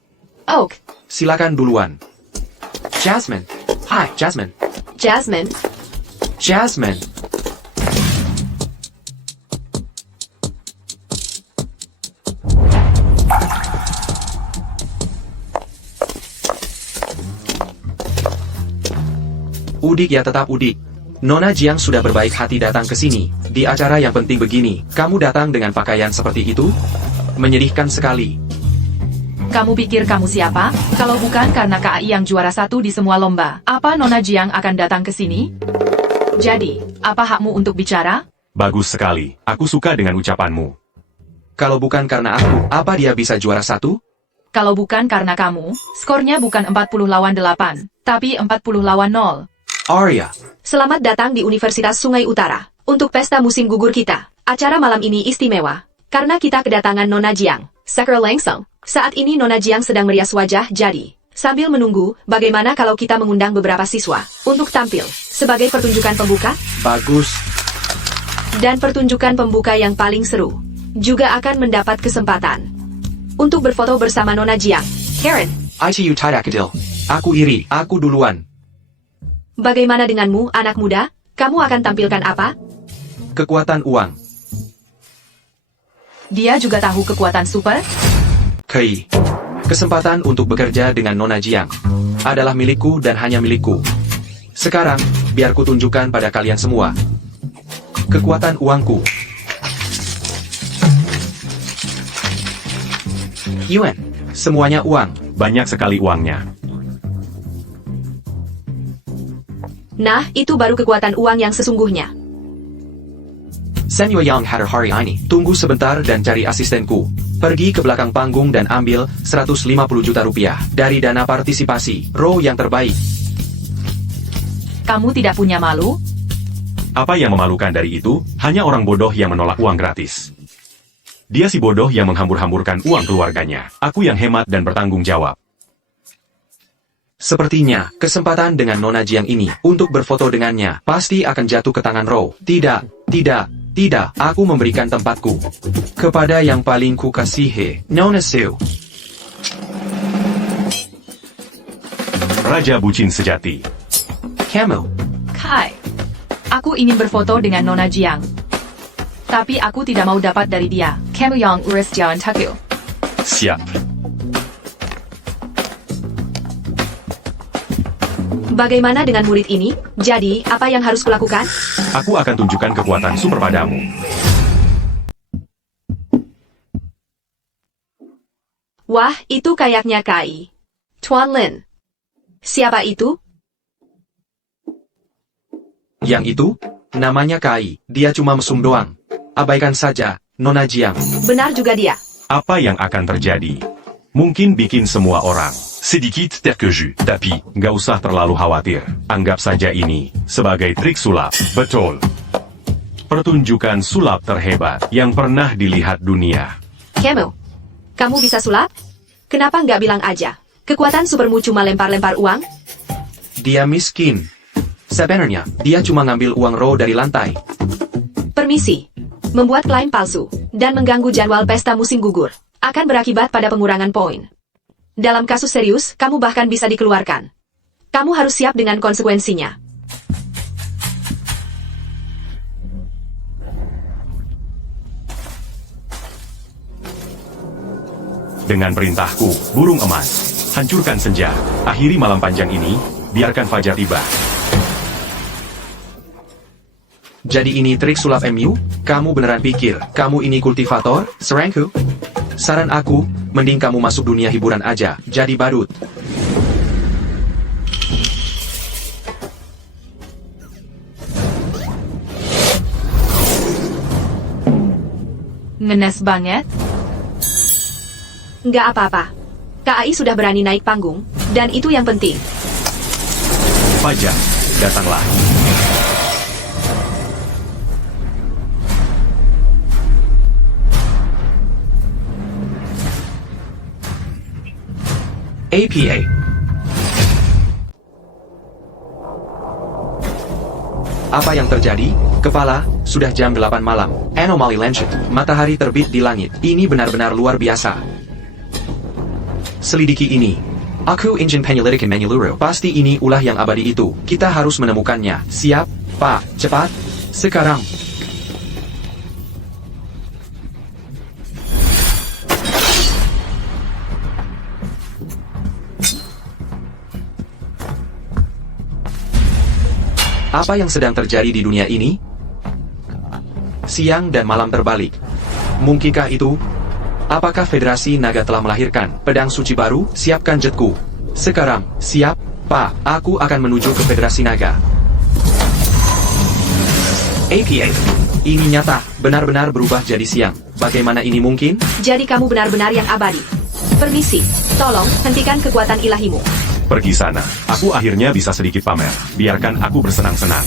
Oak. Silakan duluan. Jasmine. Hai, Jasmine. Jasmine. Jasmine. Udik ya tetap udik. Nona Jiang sudah berbaik hati datang ke sini. Di acara yang penting begini, kamu datang dengan pakaian seperti itu? Menyedihkan sekali. Kamu pikir kamu siapa? Kalau bukan karena KAI yang juara 1 di semua lomba, apa Nona Jiang akan datang ke sini? Jadi, apa hakmu untuk bicara? Bagus sekali. Aku suka dengan ucapanmu. Kalau bukan karena aku, apa dia bisa juara 1? Kalau bukan karena kamu, skornya bukan 40 lawan 8, tapi 40 lawan 0. Arya. Selamat datang di Universitas Sungai Utara. Untuk pesta musim gugur kita, acara malam ini istimewa. Karena kita kedatangan Nona Jiang. Sakura langsung. Saat ini Nona Jiang sedang merias wajah, jadi sambil menunggu, bagaimana kalau kita mengundang beberapa siswa untuk tampil sebagai pertunjukan pembuka? Bagus. Dan pertunjukan pembuka yang paling seru juga akan mendapat kesempatan untuk berfoto bersama Nona Jiang. Karen, ICU tidak adil. Aku iri, aku duluan. bagaimana denganmu, anak muda? Kamu akan tampilkan apa? Kekuatan uang. Dia juga tahu kekuatan super? Kei. Kesempatan untuk bekerja dengan Nona Jiang adalah milikku dan hanya milikku. Sekarang, biar ku tunjukkan pada kalian semua. Kekuatan uangku. Yuan. Semuanya uang. Banyak sekali uangnya. Nah, itu baru kekuatan uang yang sesungguhnya. Senyo Yang hadir hari ini. Tunggu sebentar dan cari asistenku. Pergi ke belakang panggung dan ambil 150 juta rupiah dari dana partisipasi row yang terbaik. Kamu tidak punya malu? Apa yang memalukan dari itu? Hanya orang bodoh yang menolak uang gratis. Dia si bodoh yang menghambur-hamburkan uang keluarganya. Aku yang hemat dan bertanggung jawab. Sepertinya, kesempatan dengan Nona Jiang ini untuk berfoto dengannya pasti akan jatuh ke tangan Ro. Tidak, aku memberikan tempatku kepada yang paling ku kasihi, Nona Su. Raja bucin sejati. Kamu, Kai, aku ingin berfoto dengan Nona Jiang. Tapi aku tidak mau dapat dari dia. Kamu yang urus jalan taku. Siap. Bagaimana dengan murid ini? Jadi, apa yang harus kulakukan? Aku akan tunjukkan kekuatan super padamu. Wah, itu kayaknya Kai. Tuan Lin. Siapa itu? yang itu? Namanya Kai, dia cuma mesum doang. Abaikan saja, Nona Jiang. Benar juga dia. Apa yang akan terjadi? Mungkin bikin semua orang. Sedikit terkejut, tapi Nggak usah terlalu khawatir. Anggap saja ini sebagai trik sulap. Betul. Pertunjukan sulap terhebat yang pernah dilihat dunia. Kamu bisa sulap? Kenapa nggak bilang aja? Kekuatan supermu cuma lempar-lempar uang? Dia miskin. Sebenarnya, dia cuma ngambil uang Ro dari lantai. Permisi. Membuat klaim palsu dan mengganggu jadwal pesta musim gugur akan berakibat pada pengurangan poin. Dalam kasus serius, kamu bahkan bisa dikeluarkan. Kamu harus siap dengan konsekuensinya. Dengan perintahku, burung emas, hancurkan senja. Akhiri malam panjang ini, biarkan fajar tiba. Jadi ini trik sulap MU? Kamu beneran pikir, kamu ini kultivator, serangku? Saran aku, mending kamu masuk dunia hiburan aja, jadi badut. Ngenes banget. Nggak apa-apa. KAI sudah berani naik panggung, dan itu yang penting. Fajar, datanglah. APA. Apa yang terjadi? Kepala, sudah jam 8 malam. Anomali Lancet, matahari terbit di langit. Ini benar-benar luar biasa. Selidiki ini. Aku ingin penyelidikan Menyeluruh. Pasti ini ulah yang abadi itu. Kita harus menemukannya. Siap, Pak. Cepat. Sekarang. Apa yang sedang terjadi di dunia ini? Siang dan malam terbalik. Mungkinkah itu? Apakah Federasi Naga telah melahirkan pedang suci baru? Siapkan jetku. Sekarang, siap, Pak. Aku akan menuju ke Federasi Naga. APA. Ini nyata, benar-benar berubah jadi siang. Bagaimana ini mungkin? Jadi kamu benar-benar yang abadi. Permisi, tolong hentikan kekuatan ilahimu. Pergi sana. Aku akhirnya bisa sedikit pamer. Biarkan aku bersenang-senang.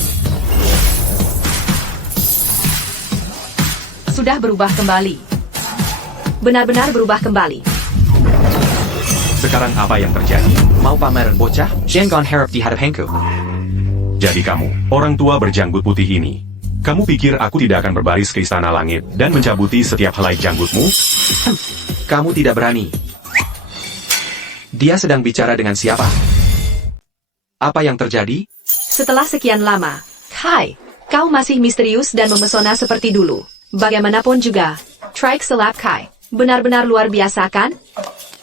Sudah berubah kembali. Benar-benar berubah kembali. Sekarang apa yang terjadi? Mau pameran bocah? Jangan harap di hadapanku. Jadi kamu, orang tua berjanggut putih ini. Kamu pikir aku tidak akan berbaris ke istana langit dan mencabuti setiap helai janggutmu? Kamu tidak berani. Dia sedang bicara dengan siapa? Apa yang terjadi? Setelah sekian lama, Kai, kau masih misterius dan memesona seperti dulu. Bagaimanapun juga, Trike Selap Kai, benar-benar luar biasa kan?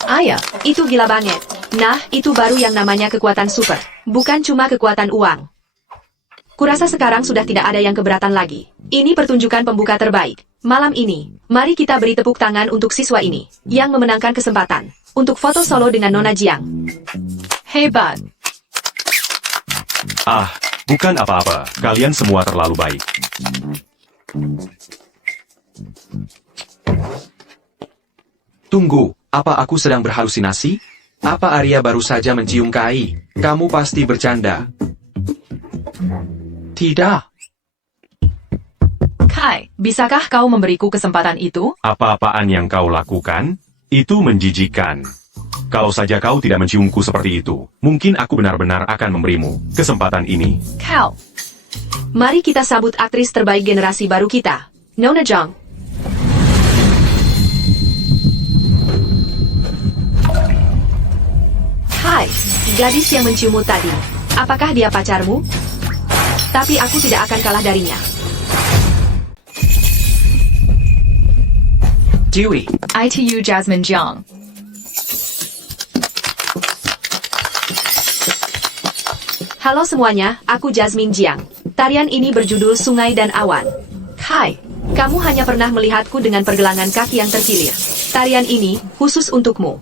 Ayah, Itu gila banget. Nah, itu baru yang namanya kekuatan super, bukan cuma kekuatan uang. Kurasa sekarang sudah tidak ada yang keberatan lagi. Ini pertunjukan pembuka terbaik. Malam ini, mari kita beri tepuk tangan untuk siswa ini, yang memenangkan kesempatan untuk foto solo dengan Nona Jiang. hebat. Ah, bukan apa-apa. Kalian semua terlalu baik. Tunggu, apa aku sedang berhalusinasi? Apa Arya baru saja mencium Kai? Kamu pasti bercanda. Tidak. Kai, Kai, bisakah kau memberiku kesempatan itu? Apa-apaan yang kau lakukan? Itu menjijikan. Kalau saja kau tidak menciumku seperti itu, mungkin aku benar-benar akan memberimu kesempatan ini. Kau. Mari kita sambut aktris terbaik generasi baru kita, Nona Jung. Hai, gadis yang menciummu tadi. Apakah dia pacarmu? Tapi aku tidak akan kalah darinya. Dewey, ITU Jasmine Jiang. Halo semuanya, aku Jasmine Jiang. Tarian ini berjudul Sungai dan Awan. Hai, kamu hanya pernah melihatku dengan pergelangan kaki yang terkilir. Tarian ini khusus untukmu.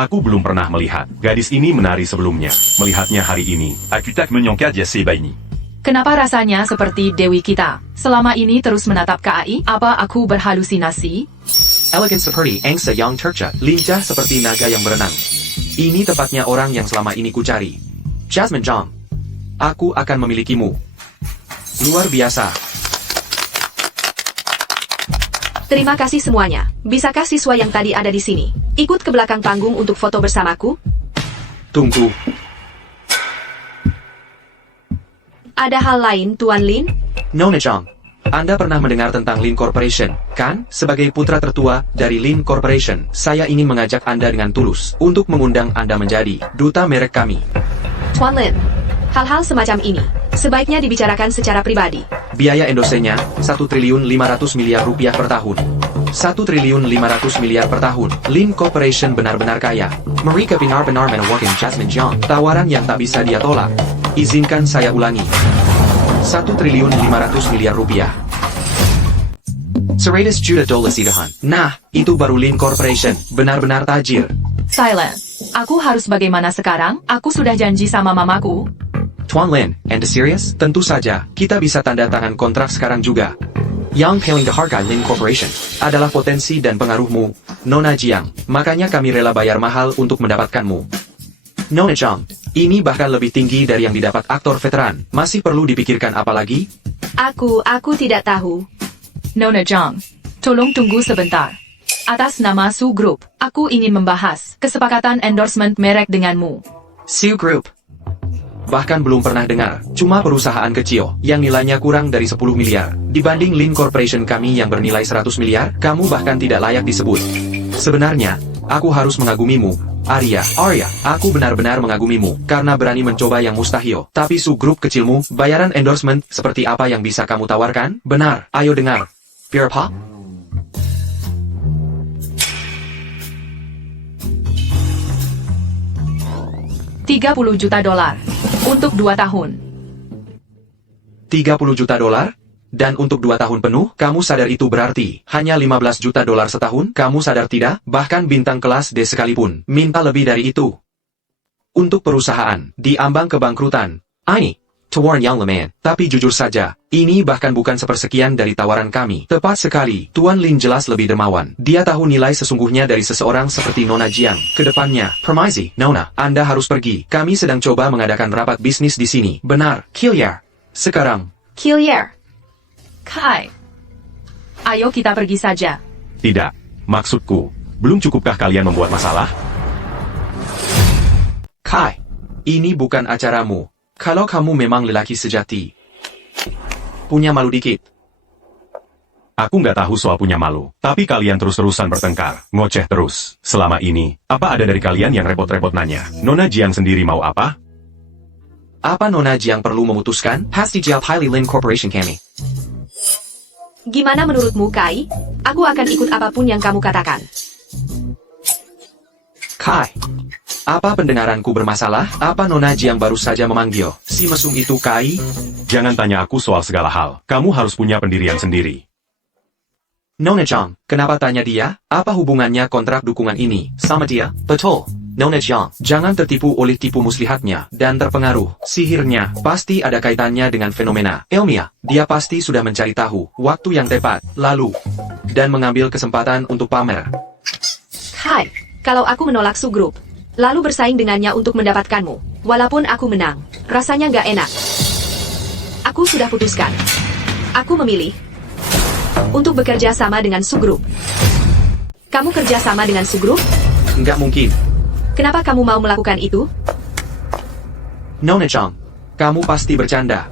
Aku belum pernah melihat gadis ini menari sebelumnya. Melihatnya hari ini. Akutak menyanka dia sebaini. Kenapa rasanya seperti Dewi kita? Selama ini terus menatap KAI, apa aku berhalusinasi? elegant seperti angsa yang terca, lincah seperti naga yang berenang. Ini tepatnya orang yang selama ini kucari. Jasmine Jung, aku akan memilikimu. Luar biasa. Terima kasih semuanya. Bisakah siswa yang tadi ada di sini ikut ke belakang panggung untuk foto bersamaku? Tunggu. Ada hal lain, Tuan Lin? Nona Jung, Anda pernah mendengar tentang Lin Corporation, kan? Sebagai putra tertua dari Lin Corporation, saya ingin mengajak Anda dengan tulus untuk mengundang Anda menjadi duta merek kami. Tuan Lin, hal-hal semacam ini sebaiknya dibicarakan secara pribadi. Biaya endosenya 1.500 miliar rupiah per tahun. 1.500 miliar per tahun. Lin Corporation benar-benar kaya. Mereka benar-benar menawarkan Jasmine Jung tawaran yang tak bisa dia tolak. Izinkan saya ulangi. 1.500 miliar rupiah. 100 juta dolar sidahan. Nah, itu baru Lin Corporation. Benar-benar tajir. Silent. Aku harus bagaimana sekarang? Aku sudah janji sama mamaku. Tuan Lin, Anda serius? Tentu saja, kita bisa tanda tangan kontrak sekarang juga. Yang paling berharga Lin Corporation adalah potensi dan pengaruhmu, Nona Jiang. Makanya kami rela bayar mahal untuk mendapatkanmu. Nona Jiang, ini bahkan lebih tinggi dari yang didapat aktor veteran. Masih perlu dipikirkan apa lagi? Aku tidak tahu. Nona Jiang, tolong tunggu sebentar. Atas nama Su Group, aku ingin membahas kesepakatan endorsement merek denganmu. Siu Group. Bahkan belum pernah dengar, cuma perusahaan kecil yang nilainya kurang dari 10 miliar. Dibanding Lin Corporation kami yang bernilai 100 miliar, kamu bahkan tidak layak disebut. Sebenarnya, aku harus mengagumimu, Arya, aku benar-benar mengagumimu, karena berani mencoba yang mustahil. Tapi Su Group kecilmu, bayaran endorsement seperti apa yang bisa kamu tawarkan? Benar, ayo dengar. Berapa? $30 juta untuk 2 tahun. 30 juta dolar? Dan untuk 2 tahun penuh, kamu sadar itu berarti hanya 15 juta dolar setahun? Kamu sadar tidak? Bahkan bintang kelas D sekalipun minta lebih dari itu. Untuk perusahaan, diambang kebangkrutan. Ini, tawaran yang lemah. Tapi jujur saja, ini bahkan bukan sepersekian dari tawaran kami. Tepat sekali, Tuan Lin jelas lebih dermawan. Dia tahu nilai sesungguhnya dari seseorang seperti Nona Jiang. Kedepannya, permisi, Nona, Anda harus pergi. Kami sedang coba mengadakan rapat bisnis di sini. Benar, Killier. Sekarang. Killier. Kai. Ayo kita pergi saja. Tidak. Maksudku, belum cukupkah kalian membuat masalah? Kai, ini bukan acaramu. Kalau kamu memang lelaki sejati, punya malu dikit. Aku nggak tahu soal punya malu. Tapi kalian terus-terusan bertengkar, ngoceh terus. Selama ini, apa ada dari kalian yang repot-repot nanya? Nona Jiang sendiri mau apa? Apa Nona Jiang perlu memutuskan? Pasti jawab highly Lin Corporation kami. Gimana menurutmu, Kai? Aku akan ikut apapun yang kamu katakan. Kai, apa pendengaranku bermasalah? Apa Nona Jiang baru saja memanggil si mesum itu Kai? Jangan tanya aku soal segala hal. Kamu harus punya pendirian sendiri. Nona Jiang, kenapa tanya dia? Apa hubungannya kontrak dukungan ini sama dia? Betul. Nona Jiang, jangan tertipu oleh tipu muslihatnya dan terpengaruh. Sihirnya pasti ada kaitannya dengan fenomena ilmiah. Dia pasti sudah mencari tahu waktu yang tepat. Lalu, dan mengambil kesempatan untuk pamer. Hai, kalau aku menolak Su Group, lalu bersaing dengannya untuk mendapatkanmu, walaupun aku menang, rasanya nggak enak. Aku sudah putuskan. Aku memilih untuk bekerja sama dengan Su Group. Kamu kerja sama dengan Su Group? Nggak mungkin. Kenapa kamu mau melakukan itu? Nona Chang, kamu pasti bercanda.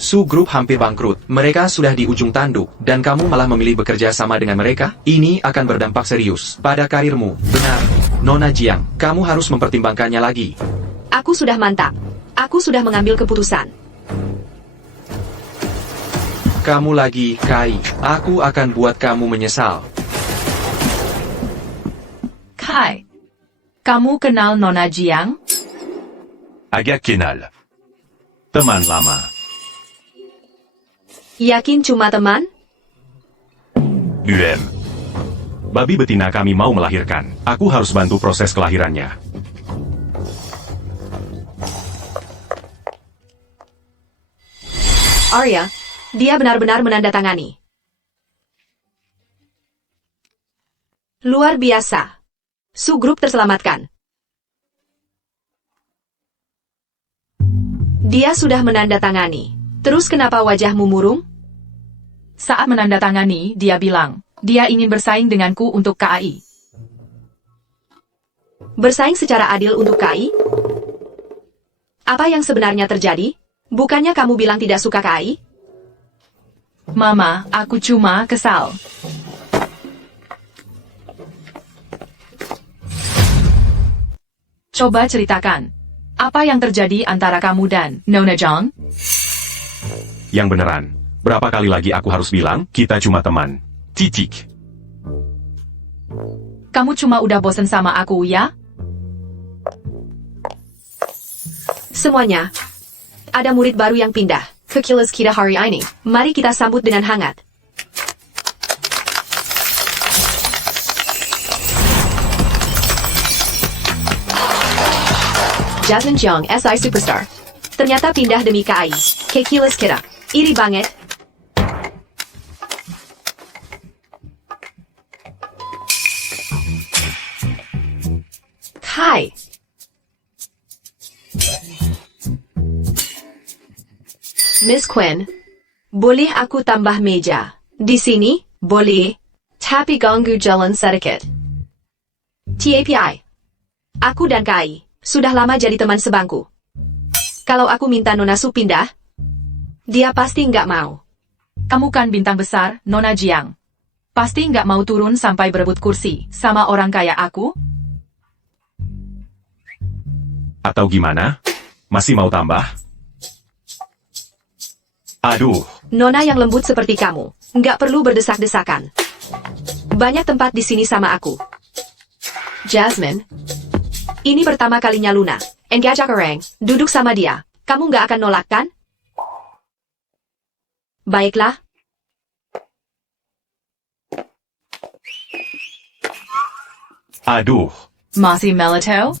Su Group hampir bangkrut. Mereka sudah di ujung tanduk, dan kamu malah memilih bekerja sama dengan mereka? Ini akan berdampak serius pada karirmu. Benar, Nona Jiang, kamu harus mempertimbangkannya lagi. Aku sudah mantap. Aku sudah mengambil keputusan. Kamu lagi, Kai. Aku akan buat kamu menyesal. Kai, kamu kenal Nona Jiang? Aga Kenal. Teman lama. Yakin cuma teman? UM. Babi betina kami mau melahirkan. Aku harus bantu proses kelahirannya. Arya, dia benar-benar menandatangani. Luar biasa. Su Group terselamatkan. Dia sudah menandatangani. Terus kenapa wajahmu murung? Saat menandatangani, dia bilang, dia ingin bersaing denganku untuk KAI. Bersaing secara adil untuk KAI? Apa yang sebenarnya terjadi? Bukannya kamu bilang tidak suka KAI? Mama, aku cuma kesal. Coba ceritakan. Apa yang terjadi antara kamu dan Nona Jiang? Yang beneran. Berapa kali lagi aku harus bilang, kita cuma teman. Titik. Kamu cuma udah bosen sama aku, ya? Semuanya. Ada murid baru yang pindah ke kelas kita hari ini. Mari kita sambut dengan hangat. Jasmine Jiang, SI Superstar. Ternyata pindah demi KAI. Ke kelas kita. Iri banget. Kai. Miss Quinn, boleh aku tambah meja? Di sini, boleh. Tapi ganggu jalan sedikit. TAPI. Aku dan Kai, sudah lama jadi teman sebangku. Kalau aku minta Nona Su pindah, dia pasti nggak mau. Kamu kan bintang besar, Nona Jiang. Pasti nggak mau turun sampai berebut kursi sama orang kayak aku? Atau gimana? Masih mau tambah? Aduh, Nona yang lembut seperti kamu, nggak perlu berdesak-desakan. Banyak tempat di sini sama aku. Jasmine, ini pertama kalinya Luna, engajak orang, duduk sama dia. Kamu nggak akan nolak kan? Baiklah. aduh. Masih Melito?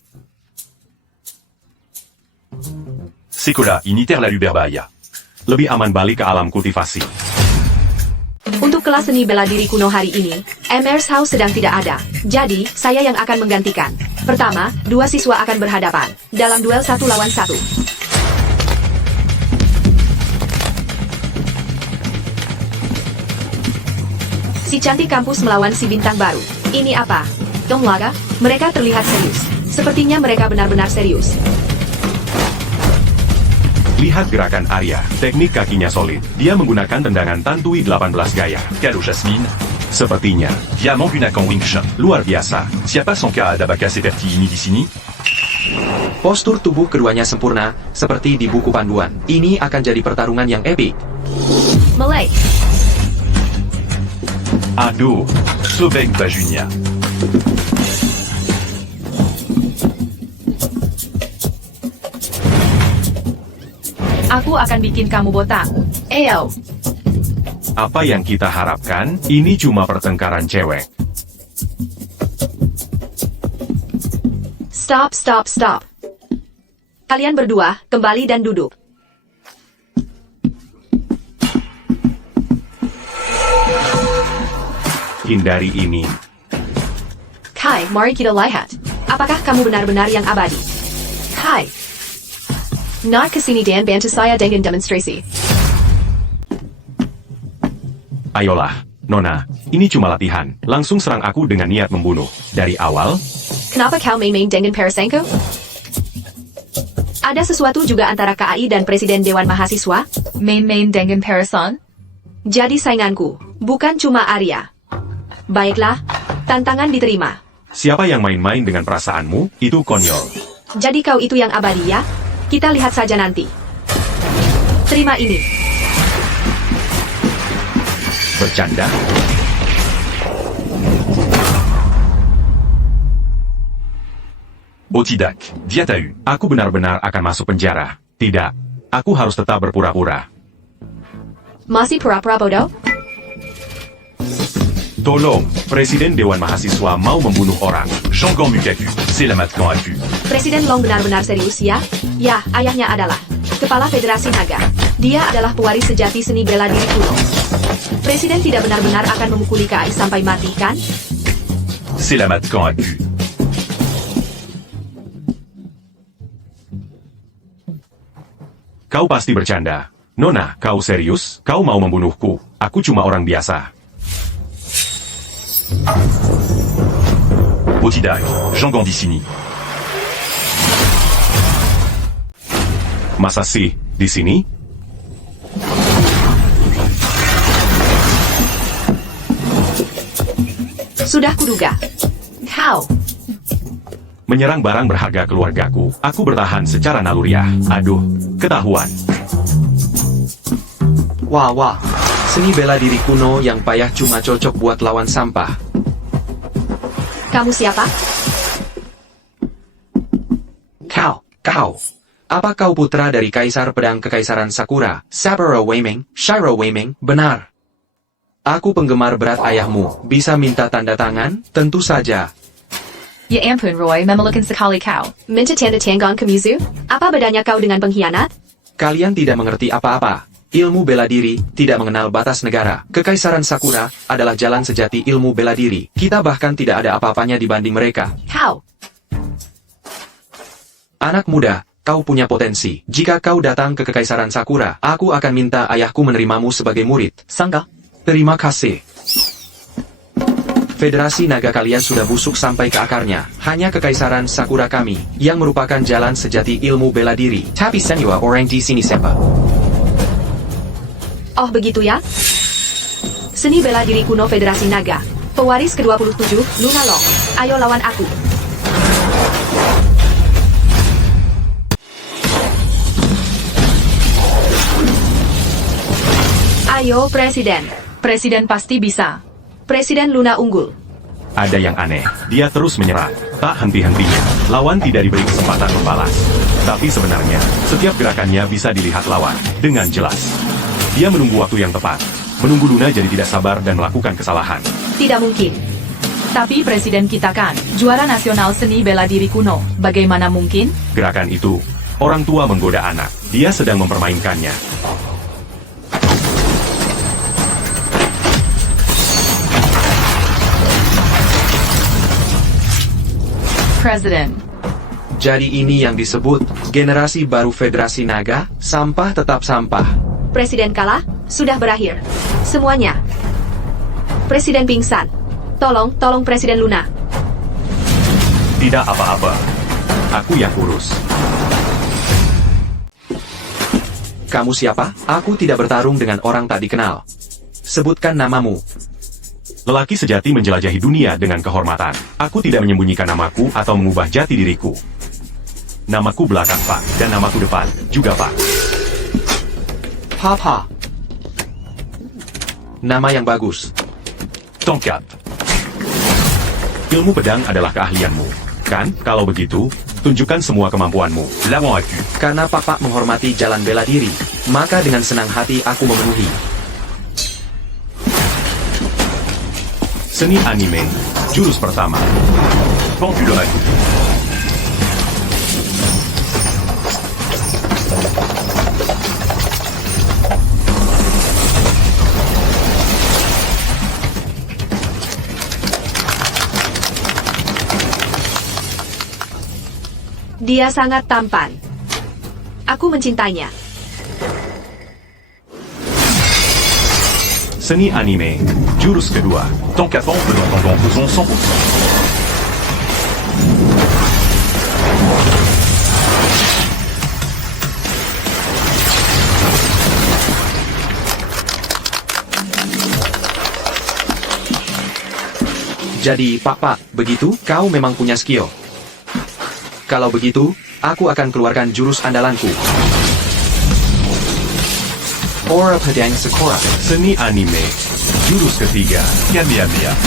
Sekolah Unitaire La Luberbaya. Lebih aman balik ke alam kultivasi. Untuk kelas seni bela diri kuno hari ini, Mrs. House sedang tidak ada. Jadi, saya yang akan menggantikan. Pertama, dua siswa akan berhadapan dalam duel 1 lawan 1. Si cantik kampus melawan si bintang baru. Ini apa? Dong laga? Mereka terlihat serius. Sepertinya mereka benar-benar serius. Lihat gerakan Arya, teknik kakinya solid. Dia menggunakan tendangan Tantui 18 gaya. Calo Jasmine. Sepertinya, Diamant Bunakan Wing Chun. luar biasa. Siapa sangka d'Abacas et Pertigny di sini? Postur tubuh keduanya sempurna, seperti di buku panduan. Ini akan jadi pertarungan yang epik. Malay. Aduh. Sobeng Bajunia. Aku akan bikin kamu botak. Eyo. Apa yang kita harapkan, ini cuma pertengkaran cewek. Stop, stop, stop. Kalian berdua, kembali dan duduk. hindari ini. Kai, mari kita lihat. Apakah kamu benar-benar yang abadi? Kai. Nak kesini dan bantu saya dengan demonstrasi. Ayolah, Nona, ini cuma latihan. Langsung serang aku dengan niat membunuh. Dari awal, Kenapa kau main-main dengan Parasenko? Ada sesuatu juga antara KAI dan Presiden Dewan Mahasiswa? Main-main dengan Parason? Jadi sainganku, bukan cuma Arya. Baiklah, tantangan diterima. siapa yang main-main dengan perasaanmu, itu konyol. Jadi kau itu yang abadi ya? Kita lihat saja nanti. Terima ini. Bercanda? Otidak, dia tahu. Aku benar-benar akan masuk penjara. Tidak. Aku harus tetap berpura-pura. Masih pura-pura bodoh? Tolong, Presiden Dewan Mahasiswa mau membunuh orang. Shangan Mukaku, c'est la maintenant Aku. Presiden Long benar-benar serius ya? Ya, ayahnya adalah Kepala Federasi Naga. Dia adalah pewaris sejati seni bela diri kuno. Presiden tidak benar-benar akan memukuli KAI sampai mati, kan? C'est la maintenant Aku. Kau pasti bercanda. Nona, kau serius? Kau mau membunuhku? Aku cuma orang biasa. Otidak, Shangan di sini. Masa sih, di sini? Sudah kuduga. Kau. Menyerang barang berharga keluargaku. Aku bertahan secara naluriah. Aduh, ketahuan. Wah, wah. Seni bela diri kuno yang payah cuma cocok buat lawan sampah. Kamu siapa? Kau. Apa kau putra dari Kaisar Pedang Kekaisaran Sakura, Saburo Weiming, Shiro Weiming? Benar. Aku penggemar berat ayahmu. Bisa minta tanda tangan? Tentu saja. Ya ampun Roy, memelukan sekali kau. Minta tanda tangan ke Mizu? Apa bedanya kau dengan pengkhianat? Kalian tidak mengerti apa-apa. Ilmu bela diri tidak mengenal batas negara. Kekaisaran Sakura adalah jalan sejati ilmu bela diri. Kita bahkan tidak ada apa-apanya dibanding mereka. Kau. Anak muda, kau punya potensi. Jika kau datang ke Kekaisaran Sakura, aku akan minta ayahku menerimamu sebagai murid. Sangka? Terima kasih. Federasi naga kalian sudah busuk sampai ke akarnya. Hanya Kekaisaran Sakura kami, yang merupakan jalan sejati ilmu bela diri. Tapi senua orang di sini siapa? Oh begitu ya? Seni bela diri kuno Federasi Naga. Pewaris ke-27, Luna Long. Ayo lawan aku. Ayo Presiden. Presiden pasti bisa. Presiden Luna unggul. Ada yang aneh. Dia terus menyerang. Tak henti-hentinya. Lawan tidak diberi kesempatan membalas. Tapi sebenarnya, setiap gerakannya bisa dilihat lawan dengan jelas. Dia menunggu waktu yang tepat. Menunggu Luna jadi tidak sabar dan melakukan kesalahan. Tidak mungkin. Tapi presiden kita kan, juara nasional seni bela diri kuno. Bagaimana mungkin? Gerakan itu, orang tua menggoda anak. Dia sedang mempermainkannya. Presiden. Jadi ini yang disebut generasi baru Federasi Naga, sampah tetap sampah. Presiden kalah, sudah berakhir. Semuanya. Presiden pingsan. Tolong Presiden Luna. Tidak apa-apa. Aku yang urus. Kamu siapa? Aku tidak bertarung dengan orang tak dikenal. Sebutkan namamu. Lelaki sejati menjelajahi dunia dengan kehormatan. Aku tidak menyembunyikan namaku atau mengubah jati diriku. Namaku belakang Pak, dan namaku depan juga Pak. Papa. Nama yang bagus. Tongkat, Ilmu pedang adalah keahlianmu. Kan, kalau begitu, tunjukkan semua kemampuanmu. l'avant Aku. Karena Papa menghormati jalan bela diri, maka dengan senang hati aku memenuhi. Seni anime, jurus pertama. Pendule Aku. Dia sangat tampan. Aku mencintainya. Seni anime, jurus kedua. Tant qu'à temps, en faisons 100%. Jadi, Pak, begitu? Kau memang punya skill. Kalau begitu, aku akan keluarkan jurus andalanku. Aura Pedang Sakura. Seni anime, jurus ketiga. Kamehameha.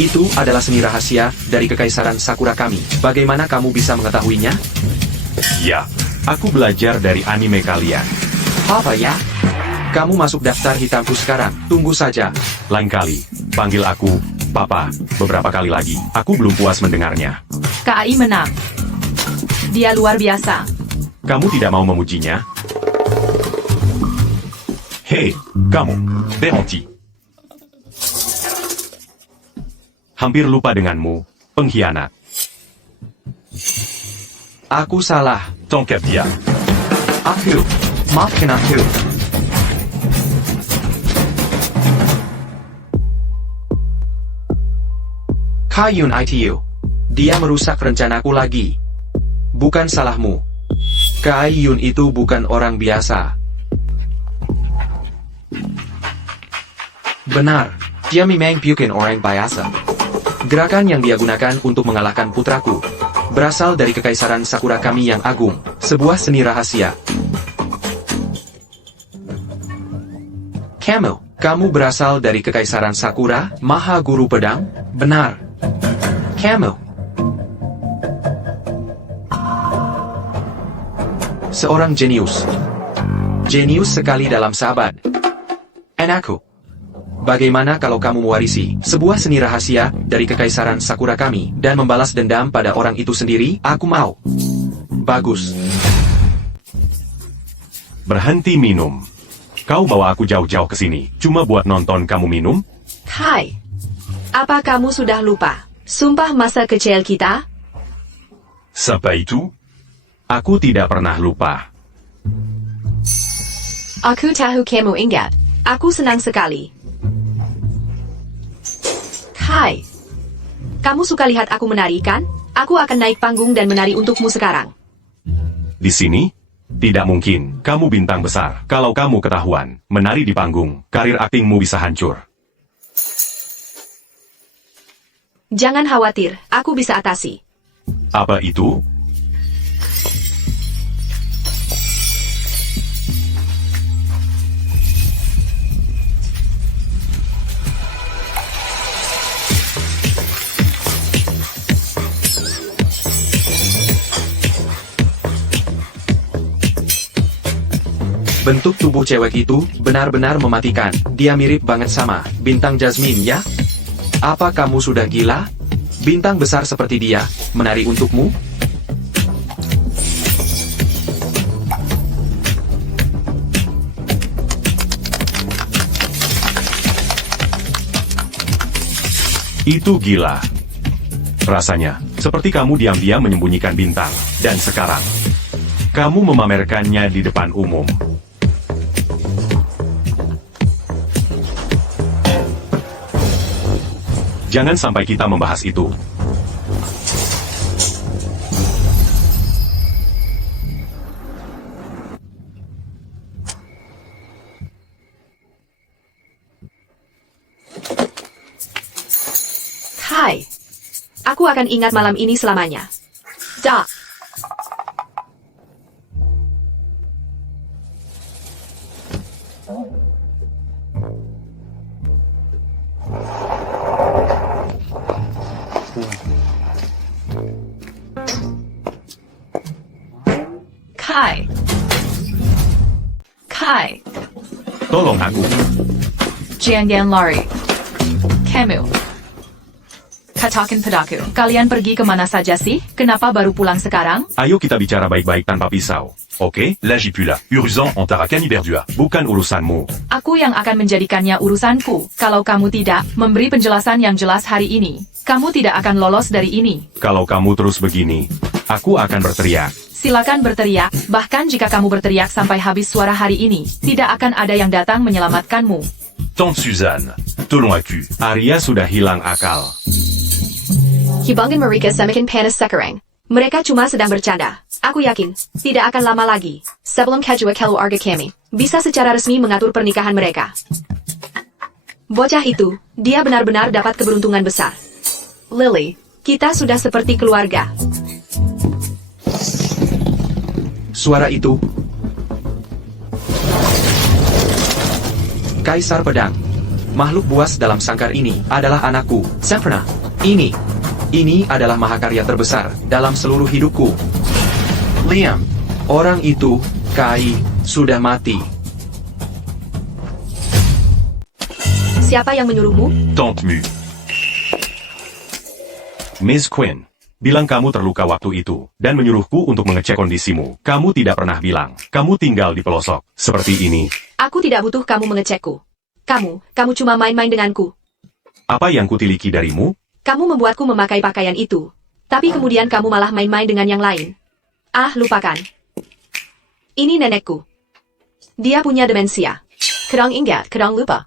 Itu adalah seni rahasia dari Kekaisaran Sakura kami. Bagaimana kamu bisa mengetahuinya? Ya, aku belajar dari anime kalian. Apa ya? Kamu masuk daftar hitamku sekarang. Tunggu saja. Lain kali, panggil aku, Papa, beberapa kali lagi. Aku belum puas mendengarnya. KAI menang. Dia luar biasa. Kamu tidak mau memujinya? Hei, kamu. Berenti. Hampir lupa denganmu, pengkhianat. Aku salah. Tant qu'à dire. Aku. Maafkan aku. Kayun ITU. Dia merusak rencanaku lagi. Bukan salahmu. Kayun itu bukan orang biasa. Benar. Dia memang bukan orang biasa. Gerakan yang dia gunakan untuk mengalahkan putraku berasal dari Kekaisaran Sakura kami yang agung, sebuah seni rahasia. Kamu berasal dari Kekaisaran Sakura, Maha Guru Pedang? Benar. Kamu. Seorang jenius. Jenius sekali dalam sahabat. Anakku. Bagaimana kalau kamu mewarisi sebuah seni rahasia dari Kekaisaran Sakura kami dan membalas dendam pada orang itu sendiri? Aku mau. Bagus. Berhenti minum. Kau bawa aku jauh-jauh ke sini, cuma buat nonton kamu minum? Hai. Apa kamu sudah lupa? Sumpah masa kecil kita? Sympa et tout. Aku tidak pernah lupa. Aku tahu kamu ingat. Aku senang sekali. Hai. Kamu suka lihat aku menari kan? Aku akan naik panggung dan menari untukmu sekarang. Di sini? Tidak mungkin, kamu bintang besar. Kalau kamu ketahuan, menari di panggung, karir aktingmu bisa hancur. Jangan khawatir, aku bisa atasi. Apa itu? Bentuk tubuh cewek itu benar-benar mematikan. Dia mirip banget sama bintang Jasmine ya? Apa kamu sudah gila? Bintang besar seperti dia menari untukmu? Itu gila. Rasanya, seperti kamu diam-diam menyembunyikan bintang. Dan sekarang, kamu memamerkannya di depan umum. Jangan sampai kita membahas itu. Hai. Aku akan ingat malam ini selamanya. Da. Kai. Tolong aku. Jangan lari. Kamu. Katakan padaku, kalian pergi kemana saja sih? Kenapa baru pulang sekarang? Ayo kita bicara baik-baik tanpa pisau. Oke? Lagipula, Urzan antara Caniberdua. Bukan urusanmu. Aku yang akan menjadikannya urusanku. Kalau kamu tidak memberi penjelasan yang jelas hari ini, kamu tidak akan lolos dari ini. Kalau kamu terus begini, aku akan berteriak. Silakan berteriak, bahkan jika kamu berteriak sampai habis suara hari ini, tidak akan ada yang datang menyelamatkanmu. Tante Suzanne, Tolon à cul. Arya sudah hilang akal. Hibangan mereka semakin panas sekarang. Mereka cuma sedang bercanda. Aku yakin, tidak akan lama lagi, sebelum kedua keluarga kami bisa secara resmi mengatur pernikahan mereka. Bocah itu, dia benar-benar dapat keberuntungan besar. Lily, kita sudah seperti keluarga. Suara itu. Kaisar Pedang. Makhluk buas dalam sangkar ini adalah anakku, Semprna. Ini adalah mahakarya terbesar dalam seluruh hidupku. Liam, orang itu, Kai, sudah mati. Siapa yang menyuruhmu? Tante Mu. Miss Quinn, bilang kamu terluka waktu itu, dan menyuruhku untuk mengecek kondisimu. Kamu tidak pernah bilang, kamu tinggal di pelosok, seperti ini. Aku tidak butuh kamu mengecekku. Kamu cuma main-main denganku. Apa yang kutiliki darimu? Kamu membuatku memakai pakaian itu. Tapi kemudian kamu malah main-main dengan yang lain. Ah, lupakan. Ini nenekku. Dia punya demensia. Kadang ingat, kadang lupa.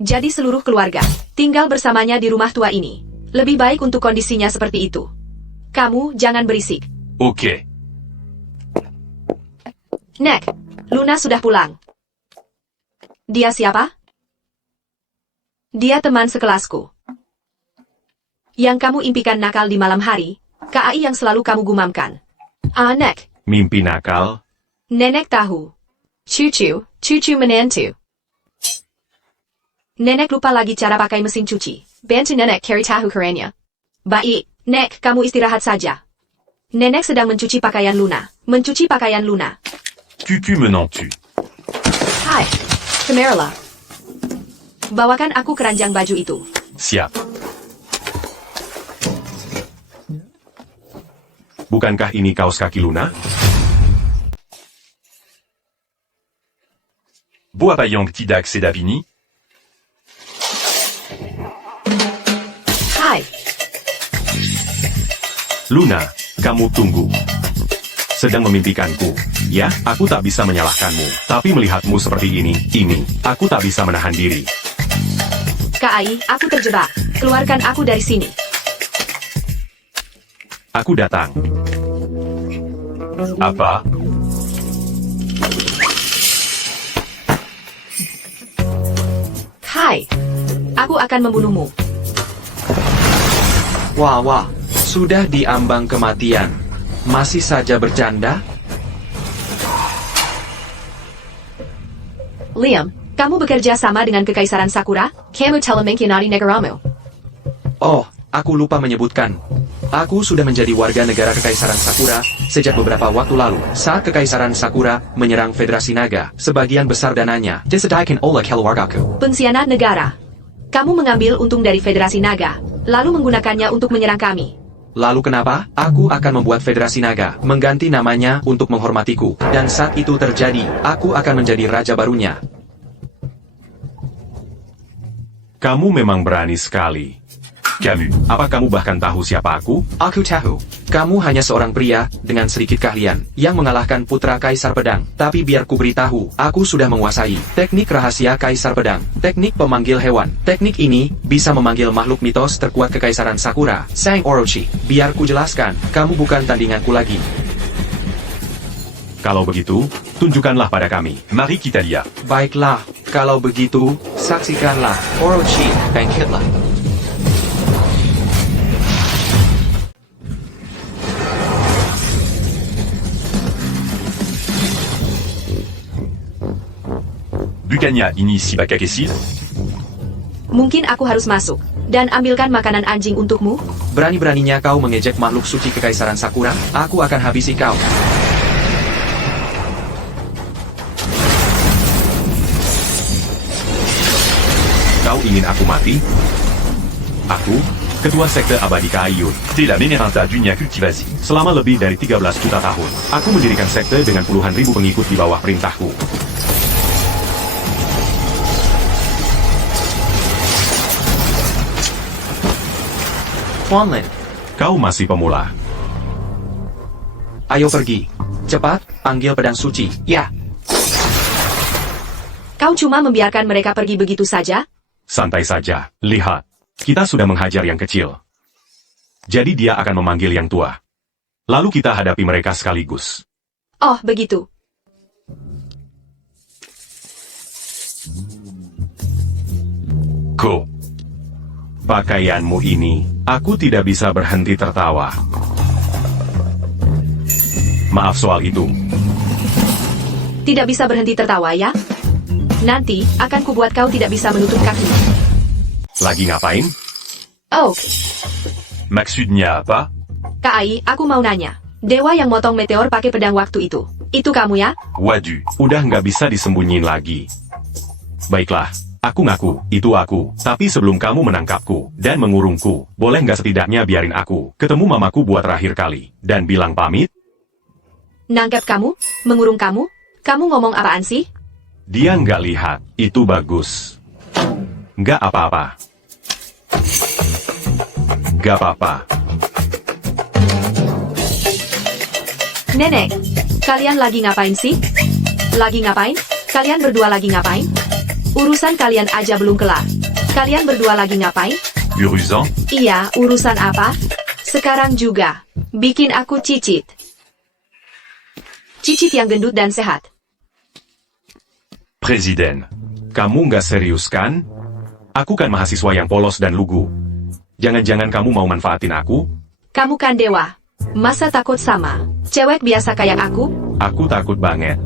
Jadi seluruh keluarga tinggal bersamanya di rumah tua ini. Lebih baik untuk kondisinya seperti itu. Kamu jangan berisik. Ok. Nek, Luna sudah pulang. Dia siapa? Dia teman sekelasku. Yang kamu impikan nakal di malam hari, KAI yang selalu kamu gumamkan. Ah, Nek. Mimpi nakal? Nenek tahu. Cucu menantu. Nenek lupa lagi cara pakai mesin cuci. Bantu nenek carry tahu kerennya. Baik, Nek, kamu istirahat saja. Nenek sedang mencuci pakaian Luna. Cucu menantu. Hai, Camarilla. Bawakan aku keranjang baju itu. Siap. Bukankah ini kaos kaki Luna? Boa Payang Tidak Sedavini. Hai, Luna, kamu tunggu. Sedang memimpikanku. Ya, aku tak bisa menyalahkanmu. Tapi melihatmu seperti ini, aku tak bisa menahan diri. KAI, aku terjebak. Keluarkan aku dari sini. Aku datang. Apa? Hai, aku akan membunuhmu. Wah, sudah diambang kematian. Masih saja bercanda? Liam, kamu bekerja sama dengan Kekaisaran Sakura? Kamu telah mengkhianati negaramu. Oh, aku lupa menyebutkan. Aku sudah menjadi warga negara Kekaisaran Sakura sejak beberapa waktu lalu. Saat Kekaisaran Sakura menyerang Federasi Naga, sebagian besar dananya disediakan oleh keluargaku. Pengkhianat negara. Kamu mengambil untung dari Federasi Naga, lalu menggunakannya untuk menyerang kami. Lalu kenapa? Aku akan membuat Federasi Naga mengganti namanya untuk menghormatiku. Dan saat itu terjadi, aku akan menjadi raja barunya. Kamu memang berani sekali. Camus. Apa kamu bahkan tahu siapa aku? Aku tahu, kamu hanya seorang pria dengan sedikit keahlian yang mengalahkan putra Kaisar Pedang. Tapi biar ku beritahu, aku sudah menguasai teknik rahasia Kaisar Pedang, teknik pemanggil hewan. Teknik ini bisa memanggil makhluk mitos terkuat Kekaisaran Sakura, Sang Orochi. Biar ku jelaskan, kamu bukan tandinganku lagi. Kalau begitu, tunjukkanlah pada kami. Marie Kitalia. Baiklah, kalau begitu, saksikanlah Orochi Bangkitlah. Bukannya ini si Bakakesil? Mungkin aku harus masuk dan ambilkan makanan anjing untukmu. Berani-beraninya kau mengejek makhluk suci Kekaisaran Sakura, aku akan habisi kau. Kau ingin aku mati? Ketua Sekte Abadi Kaiyun. T'es la Ménérinta d'Unia Cultivasi. Selama lebih dari 13 juta tahun, aku mendirikan sekte dengan puluhan ribu pengikut di bawah perintahku. Huanlin, Kau masih pemula. ayo pergi. Cepat, panggil pedang suci. Ya, Kau cuma membiarkan mereka pergi begitu saja? Santai saja. Lihat. Kita sudah menghajar yang kecil. Jadi dia akan memanggil yang tua. Lalu kita hadapi mereka sekaligus. Oh, begitu. Ko. Pakaianmu ini, aku tidak bisa berhenti tertawa. Maaf soal itu. Tidak bisa berhenti tertawa ya? Nanti, akan kubuat kau tidak bisa menutup kaki. Lagi ngapain? Oh, Maksudnya apa? Kak Ai, aku mau nanya. Dewa yang motong meteor pakai pedang waktu itu kamu ya? Wadu. Udah nggak bisa disembunyiin lagi. Baiklah, aku ngaku, itu aku. Tapi sebelum kamu menangkapku dan mengurungku, boleh nggak setidaknya biarin aku ketemu mamaku buat terakhir kali, dan bilang pamit? Nangkep kamu? Mengurung kamu? Kamu ngomong apaan sih? Dia nggak lihat, itu bagus. Nggak apa-apa. Nggak apa-apa. Nenek, kalian lagi ngapain sih? Lagi ngapain? Kalian berdua lagi ngapain? Urusan kalian aja belum kelar. Kalian berdua lagi ngapain? Uruzan. Iya, urusan apa? Sekarang juga. Bikin aku cicit. Cicit yang gendut dan sehat. Presiden. Kamu nggak serius kan? Aku kan mahasiswa yang polos dan lugu. Jangan-jangan kamu mau manfaatin aku? Kamu kan dewa. Masa takut sama cewek biasa kayak aku? Aku takut banget.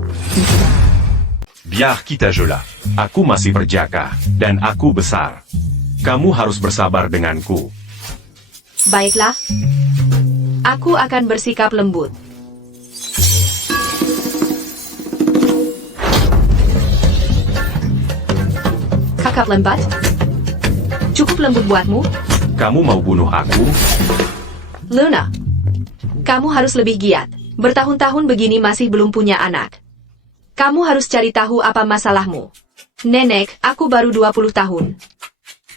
Biar kita jola. Aku masih perjaka, dan aku besar. Kamu harus bersabar denganku. Baiklah. Aku akan bersikap lembut. Kakak lembat? Cukup lembut buatmu? Kamu mau bunuh aku? Luna, kamu harus lebih giat. Bertahun-tahun begini masih belum punya anak. Kamu harus cari tahu apa masalahmu. Nenek, aku baru 20 tahun.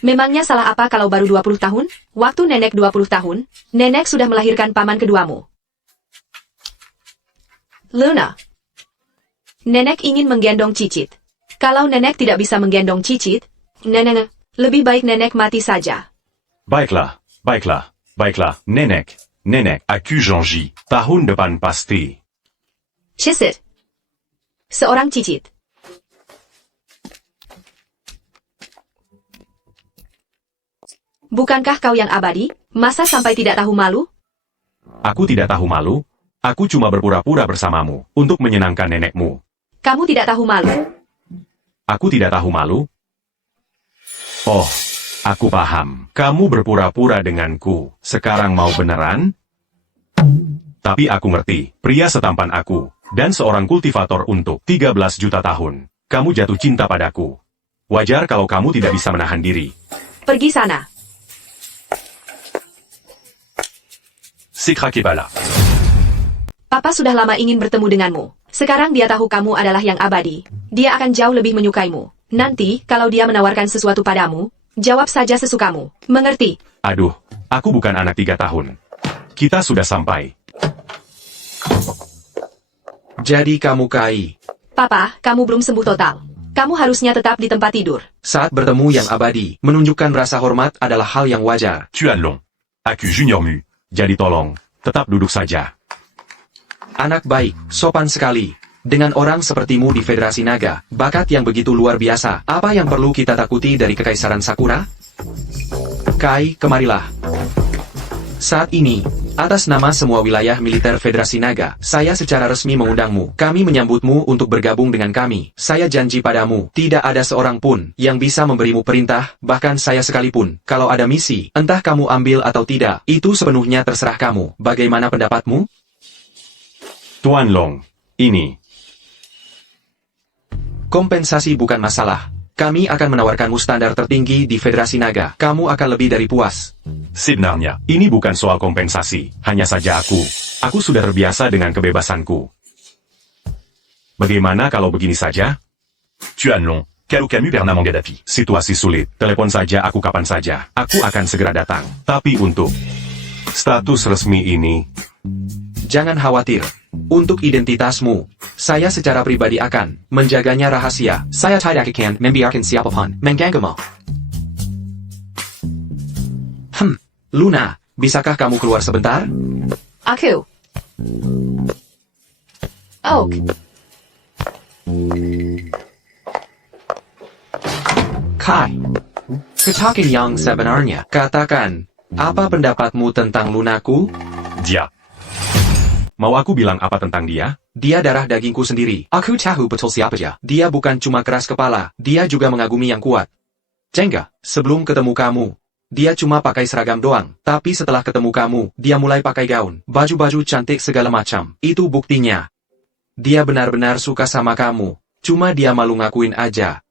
Memangnya salah apa kalau baru 20 tahun? Waktu nenek 20 tahun, nenek sudah melahirkan paman keduamu. Luna, nenek ingin menggendong Cicit. Kalau nenek tidak bisa menggendong Cicit, nenek, lebih baik nenek mati saja. Baiklah, baiklah, baiklah, nenek, nenek. Aku Janji. Tahun depan pasti. Cicit. Seorang Cicit. Bukankah kau yang abadi? Masa sampai tidak tahu malu? Aku tidak tahu malu. Aku cuma berpura-pura bersamamu untuk menyenangkan nenekmu. Kamu tidak tahu malu? Aku tidak tahu malu. Oh, aku paham. Kamu berpura-pura denganku. Sekarang mau beneran? Tapi aku ngerti. Pria setampan aku dan seorang kultivator untuk 13 juta tahun. Kamu jatuh cinta padaku. Wajar kalau kamu tidak bisa menahan diri. Pergi sana. C'est craqué pas là. Papa sudah lama ingin bertemu denganmu. Sekarang dia tahu kamu adalah yang abadi. Dia akan jauh lebih menyukaimu. Nanti, kalau dia menawarkan sesuatu padamu, jawab saja sesukamu. Mengerti? Aduh, aku bukan anak 3 tahun. Kita sudah sampai. jadi kamu Kai. Papa, kamu belum sembuh total. Kamu harusnya tetap di tempat tidur. Saat bertemu yang abadi, menunjukkan rasa hormat adalah hal yang wajar. Tuan Long. Aku Junior Mu. Jadi tolong, tetap duduk saja. Anak baik, sopan sekali. Dengan orang sepertimu di Federasi Naga, bakat yang begitu luar biasa, apa yang perlu kita takuti dari Kekaisaran Sakura? Kai, kemarilah. Saat ini, atas nama semua wilayah militer Federasi Naga, saya secara resmi mengundangmu. Kami menyambutmu untuk bergabung dengan kami. Saya janji padamu, tidak ada seorang pun yang bisa memberimu perintah, bahkan saya sekalipun. Kalau ada misi, entah kamu ambil atau tidak, itu sepenuhnya terserah kamu. Bagaimana pendapatmu? Tuan Long, ini. Kompensasi bukan masalah. Kami akan menawarkanmu standar tertinggi di Federasi Naga. Kamu akan lebih dari puas. C'est benarnya. Ini bukan soal kompensasi, hanya saja aku sudah terbiasa dengan kebebasanku. Bagaimana kalau begini saja? Tuan Long, Kalau Camus Bernard Gaddafi. Situasi sulit, telepon saja aku kapan saja. Aku akan segera datang. Tapi untuk status resmi ini, Jangan khawatir. Untuk identitasmu, saya secara pribadi akan menjaganya rahasia. Saya tidak akan membiarkan siapapun mengganggumu. Luna, bisakah kamu keluar sebentar? Aku. Oak. Kai, katakan yang sebenarnya. Katakan, apa pendapatmu tentang Lunaku? Dia. mau aku bilang apa tentang dia? Dia darah dagingku sendiri. Aku tahu betul siapa dia. Dia bukan cuma keras kepala, dia juga mengagumi yang kuat. Jengga, sebelum ketemu kamu, dia cuma pakai seragam doang. Tapi setelah ketemu kamu, dia mulai pakai gaun, baju-baju cantik segala macam. Itu buktinya. Dia benar-benar suka sama kamu. Cuma dia malu ngakuin aja.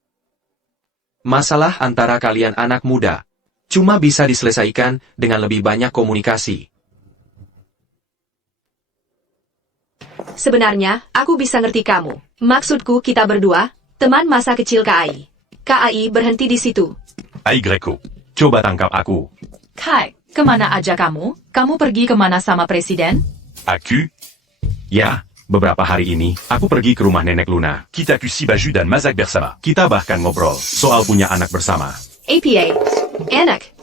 Masalah antara kalian anak muda cuma bisa diselesaikan dengan lebih banyak komunikasi. Sebenarnya, aku bisa ngerti kamu. Maksudku kita berdua, teman masa kecil KAI. KAI berhenti di situ. AI Greco. Coba tangkap aku. Kai, kemana aja kamu? Kamu pergi kemana sama presiden? Aku. Ya, beberapa hari ini, aku pergi ke rumah nenek Luna. Kita Sibaju dan Mazak bersama. Kita bahkan ngobrol soal punya anak bersama. APA. Anak.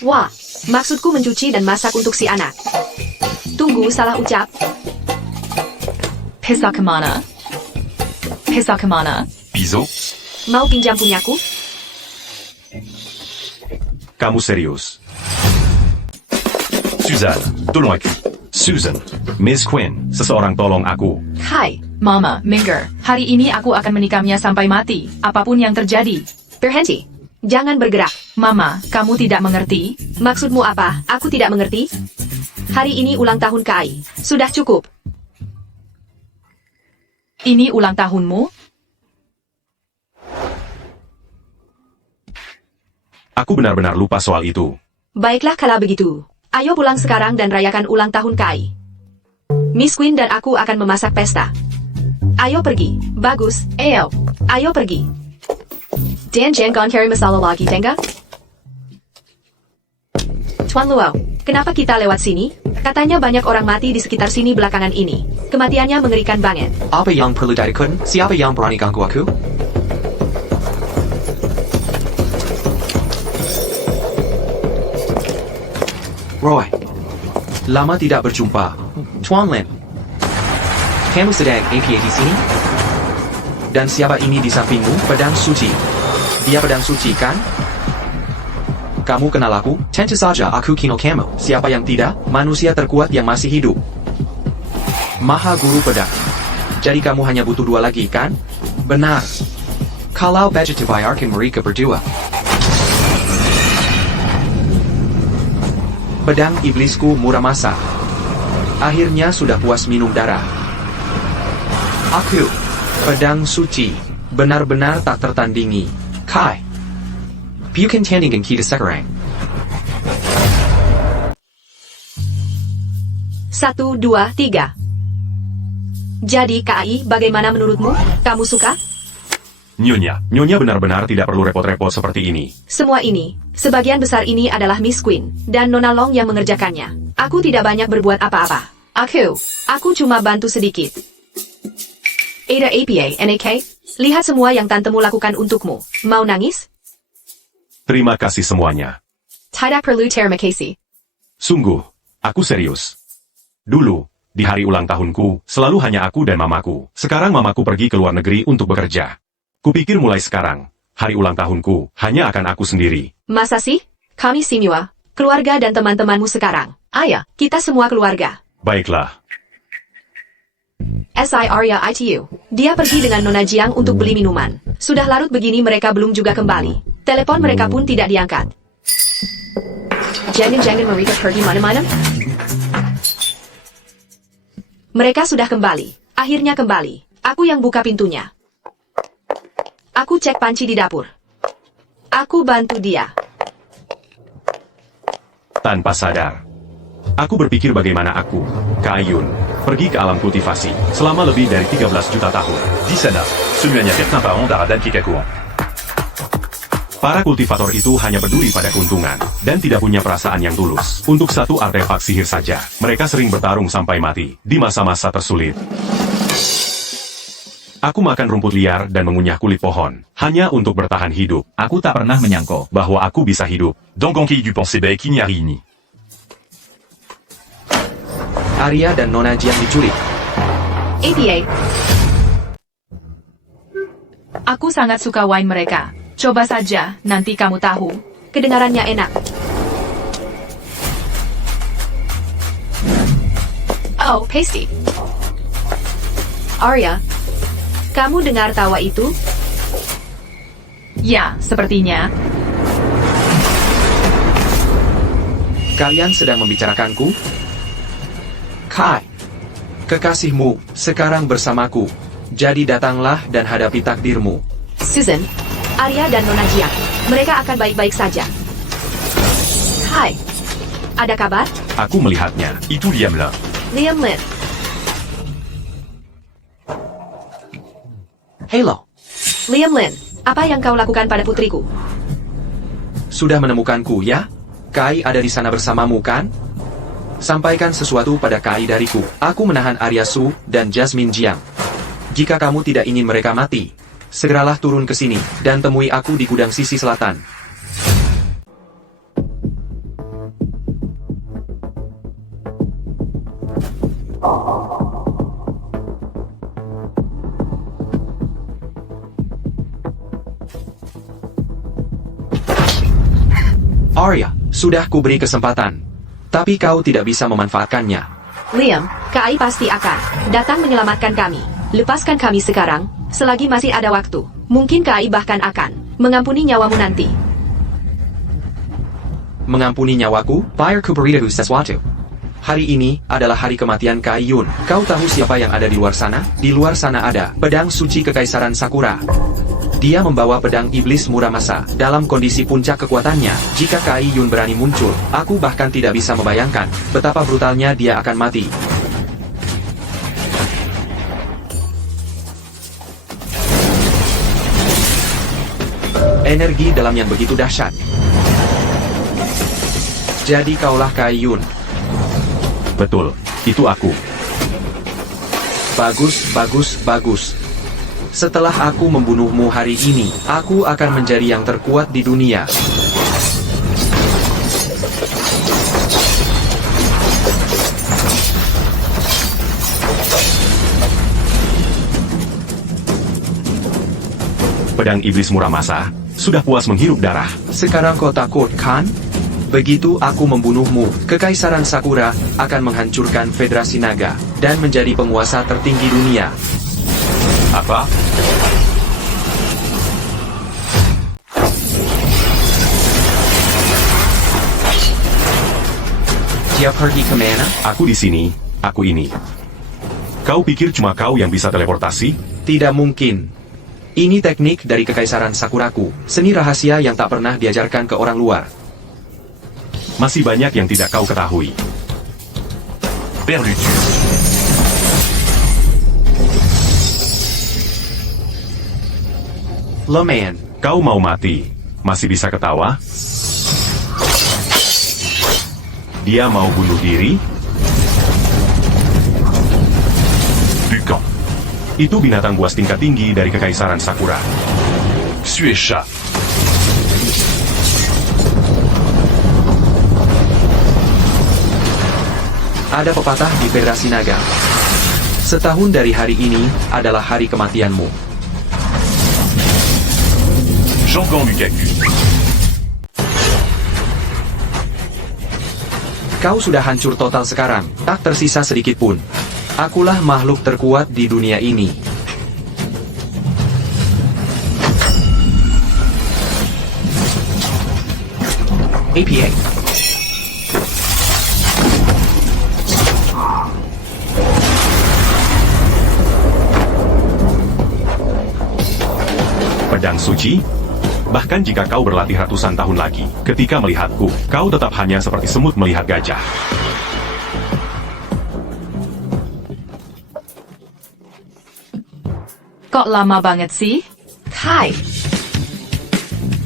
Wah, maksudku mencuci dan masak untuk si anak. Tunggu, salah ucap. Pesa kemana? Pesa kemana? Bizo. Mau pinjam punyaku? Kamu serius? Suzanne. Tolong aku. Susan. Miss Quinn, seseorang tolong aku. Kai, Mama, minggir. Hari ini aku akan menikahnya sampai mati, apapun yang terjadi. Berhenti. Jangan bergerak. Mama, kamu tidak mengerti? Maksudmu apa? Aku tidak mengerti. Hari ini ulang tahun KAI. Sudah cukup. Ini ulang tahunmu? Aku benar-benar lupa soal itu. Baiklah kalau begitu. Ayo pulang sekarang dan rayakan ulang tahun KAI. Miss Queen dan aku akan memasak pesta. Ayo pergi. Bagus. Ayo pergi. Dan jangan carry masalah lagi, Tenga. Tuan Luo, kenapa kita lewat sini? Katanya banyak orang mati di sekitar sini belakangan ini. Kematiannya mengerikan banget. Apa yang perlu dilakukan? Siapa yang berani ganggu aku? Roy, lama tidak berjumpa. Tuan Lin, kamu sedang APA di sini? Dan siapa ini di sampingmu? Pedang suci. Dia pedang suci, kan? Kamu kenal aku? Tentu saja aku kenal kamu. Siapa yang tidak? Manusia terkuat yang masih hidup. Maha Guru Pedang. Jadi kamu hanya butuh 2 lagi, kan? Benar. Kalau begitu biarkan mereka berdua. Pedang iblisku Muramasa. Akhirnya sudah puas minum darah. Aku, pedang suci, benar-benar tak tertandingi. Kai, bukan tandingan kita sekarang. 1, 2, 3. Jadi KAI, bagaimana menurutmu? Kamu suka? Nyonya benar-benar tidak perlu repot-repot seperti ini. Semua ini, sebagian besar ini adalah Miss Queen dan Nona Long yang mengerjakannya. Aku tidak banyak berbuat apa-apa. Aku cuma bantu sedikit. Ada APA, NAK, lihat semua yang tantemu lakukan untukmu. Mau nangis? Terima kasih semuanya. Tidak perlu terima kasih. Sungguh, aku serius. Dulu, di hari ulang tahunku, selalu hanya aku dan mamaku. Sekarang mamaku pergi ke luar negeri untuk bekerja. Kupikir mulai sekarang, hari ulang tahunku hanya akan aku sendiri. Masa sih? Kami semua, keluarga dan teman-temanmu sekarang. Ayah, kita semua keluarga. Baiklah, Si Arya ITU. Dia pergi dengan Nona Jiang untuk beli minuman. Sudah larut begini mereka belum juga kembali. Telepon mereka pun tidak diangkat. Jangan-jangan mereka pergi mana-mana? Mereka sudah kembali. Akhirnya kembali. Aku yang buka pintunya. Aku cek panci di dapur. Aku bantu dia. Tanpa sadar, aku berpikir bagaimana aku, Kaiyun, pergi ke alam kultivasi selama lebih dari 13 juta tahun. Dis Sana, celui-là certains parents d'Aradan Kikakuan. Para kultivator itu hanya peduli pada keuntungan, dan tidak punya perasaan yang tulus. Untuk satu artefak sihir saja, mereka sering bertarung sampai mati, di masa-masa tersulit. Aku makan rumput liar dan mengunyah kulit pohon, hanya untuk bertahan hidup. Aku tak pernah menyangka. Bahwa aku bisa hidup. Dans Genki du pensée bec Inyari. Arya dan Nona Jiang diculik. APA, Aku sangat suka wine mereka. Coba saja, nanti kamu tahu. kedengarannya enak. Oh, pasty. Arya, kamu dengar tawa itu? Ya, sepertinya. Kalian sedang membicarakanku? Kai, kekasihmu, sekarang bersamaku. Jadi datanglah dan hadapi takdirmu. Susan, Arya dan Nona Jiang. Mereka akan baik-baik saja. Hai, ada kabar? Aku melihatnya. Itu Liam là. Liam Lin. Halo, Liam Lin, apa yang kau lakukan pada putriku? sudah menemukanku ya? Kai ada di sana bersamamu kan? Sampaikan sesuatu pada Kai dariku. Aku menahan Arya Su dan Jasmine Jiang. Jika kamu tidak ingin mereka mati, segeralah turun ke sini dan temui aku di gudang sisi selatan. Arya, sudah kuberi kesempatan. Tapi kau tidak bisa memanfaatkannya. Liam, Kai pasti akan datang menyelamatkan kami. Lepaskan kami sekarang, selagi masih ada waktu. Mungkin Kai bahkan akan mengampuni nyawamu nanti. Mengampuni nyawaku, Fire Kuberitahu sesuatu. Hari ini adalah hari kematian Kai Yun. Kau tahu siapa yang ada di luar sana? Di luar sana ada pedang suci Kekaisaran Sakura. Dia membawa pedang iblis Muramasa dalam kondisi puncak kekuatannya. Jika Kai Yun berani muncul, aku bahkan tidak bisa membayangkan betapa brutalnya dia akan mati. Energi dalam yang begitu dahsyat. Jadi kaulah Kai Yun. Betul, itu aku. Bagus, bagus, bagus. Setelah aku membunuhmu hari ini, aku akan menjadi yang terkuat di dunia. Pedang iblis Muramasa sudah puas menghirup darah. Sekarang kau takut, kan? Begitu aku membunuhmu, Kekaisaran Sakura akan menghancurkan Federasi Naga dan menjadi penguasa tertinggi dunia. Apa? Dia pergi kemana? Aku di sini, aku ini. Kau pikir cuma kau yang bisa teleportasi? Tidak mungkin. Ini teknik dari Kekaisaran Sakuraku, seni rahasia yang tak pernah diajarkan ke orang luar. Masih banyak yang tidak kau ketahui. Perlu. Lumayan. Kau mau mati, masih bisa ketawa? Dia mau bunuh diri? Bukan. Itu binatang buas tingkat tinggi dari Kekaisaran Sakura. Suesha. Ada pepatah di Federasi Naga. Setahun dari hari ini adalah hari kematianmu. Jangan Lukaku. Kau sudah hancur total sekarang, tak tersisa sedikit pun. Akulah makhluk terkuat di dunia ini. APA. Pedang suci? Bahkan jika kau berlatih ratusan tahun lagi, ketika melihatku, kau tetap hanya seperti semut melihat gajah. Kok lama banget sih? Kai,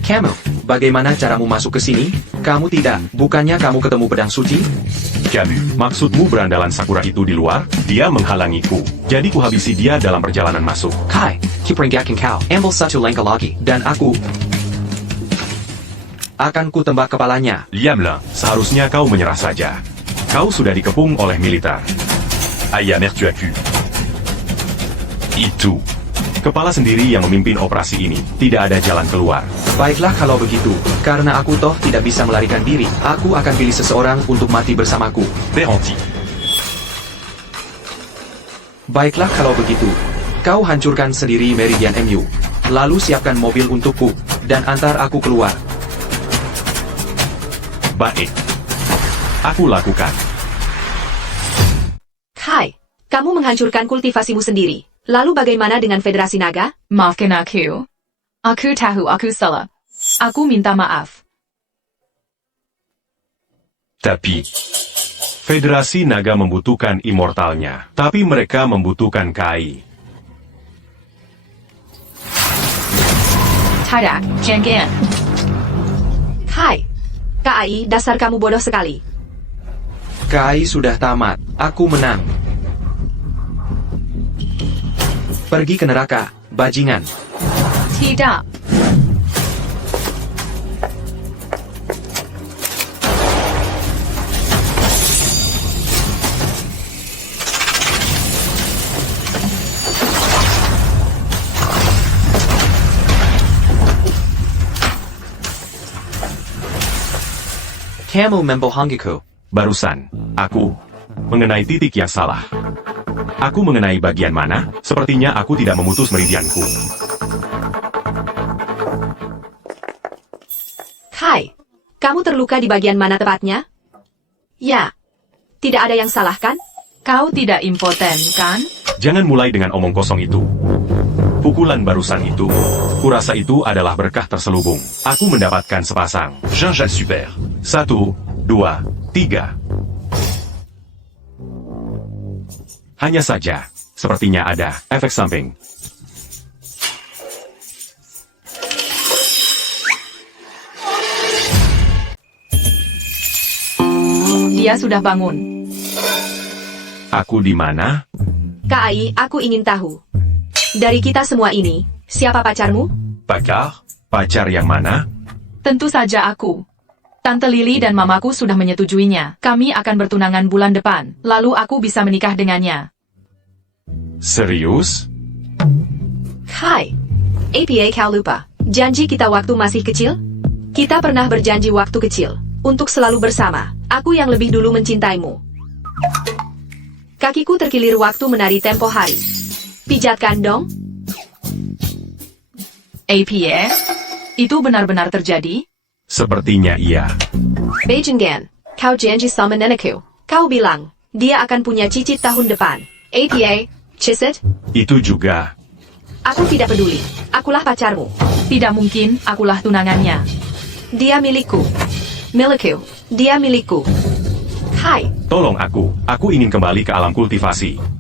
Camel, bagaimana caramu masuk ke sini? Kamu tidak, bukannya kamu ketemu pedang suci? Camus. Maksudmu berandalan Sakura itu di luar? Dia menghalangiku. Jadi kuhabisi dia dalam perjalanan masuk. Kai, kipringgakin kau, ambil satu langkah lagi, dan aku akan ku tembak kepalanya. Liam-la. Seharusnya kau menyerah saja. Kau sudah dikepung oleh militer. Ayamer tu as pu. Itu. Kepala sendiri yang memimpin operasi ini. Tidak ada jalan keluar. Baiklah kalau begitu, karena aku toh tidak bisa melarikan diri, aku akan pilih seseorang untuk mati bersamaku. Berenti. Baiklah kalau begitu, kau hancurkan sendiri Meridian MU. Lalu siapkan mobil untukku, dan antar aku keluar. Baik. Aku lakukan. Kai, kamu menghancurkan kultivasimu sendiri. Lalu bagaimana dengan Federasi Naga? Maafkan aku. Aku tahu aku salah. Aku minta maaf. Tapi. Federasi Naga membutuhkan immortalnya. Tapi mereka membutuhkan Kai. Tidak, jangan. Kai, KAI, dasar kamu bodoh sekali. Kai sudah tamat, aku menang. Pergi ke neraka, bajingan. Tidak. Kamu membohongiku. Barusan, aku mengenai titik yang salah. Aku mengenai bagian mana? Sepertinya aku tidak memutus meridianku. Kai, kamu terluka di bagian mana tepatnya? Ya, tidak ada yang salah kan? Kau tidak impoten, kan? Jangan mulai dengan omong kosong itu. Pukulan barusan itu, kurasa itu adalah berkah terselubung. Aku mendapatkan sepasang. Ginjal super. 1, 2, 3. Hanya saja, sepertinya ada efek samping. Dia sudah bangun. Aku di mana? KAI, aku ingin tahu. Dari kita semua ini, siapa pacarmu? Pacar. Pacar yang mana? Tentu saja aku. Tante Lily dan mamaku sudah menyetujuinya. Kami akan bertunangan bulan depan. Lalu aku bisa menikah dengannya. Serius? Kai, APA kau lupa. Janji kita waktu masih kecil? Kita pernah berjanji waktu kecil. Untuk selalu bersama. Aku yang lebih dulu mencintaimu. Kakiku terkilir waktu menari tempo hari. Pijatkan dong. APA? Itu benar-benar terjadi? Sepertinya iya. Beijinggan, kau janji sama nenekku. Kau bilang, dia akan punya cicit tahun depan. APA, Chisit, Itu juga. aku tidak peduli. Akulah pacarmu. Tidak mungkin, akulah tunangannya. Dia milikku. Milikku. Dia milikku. Kai, Tolong aku ingin kembali ke alam kultivasi.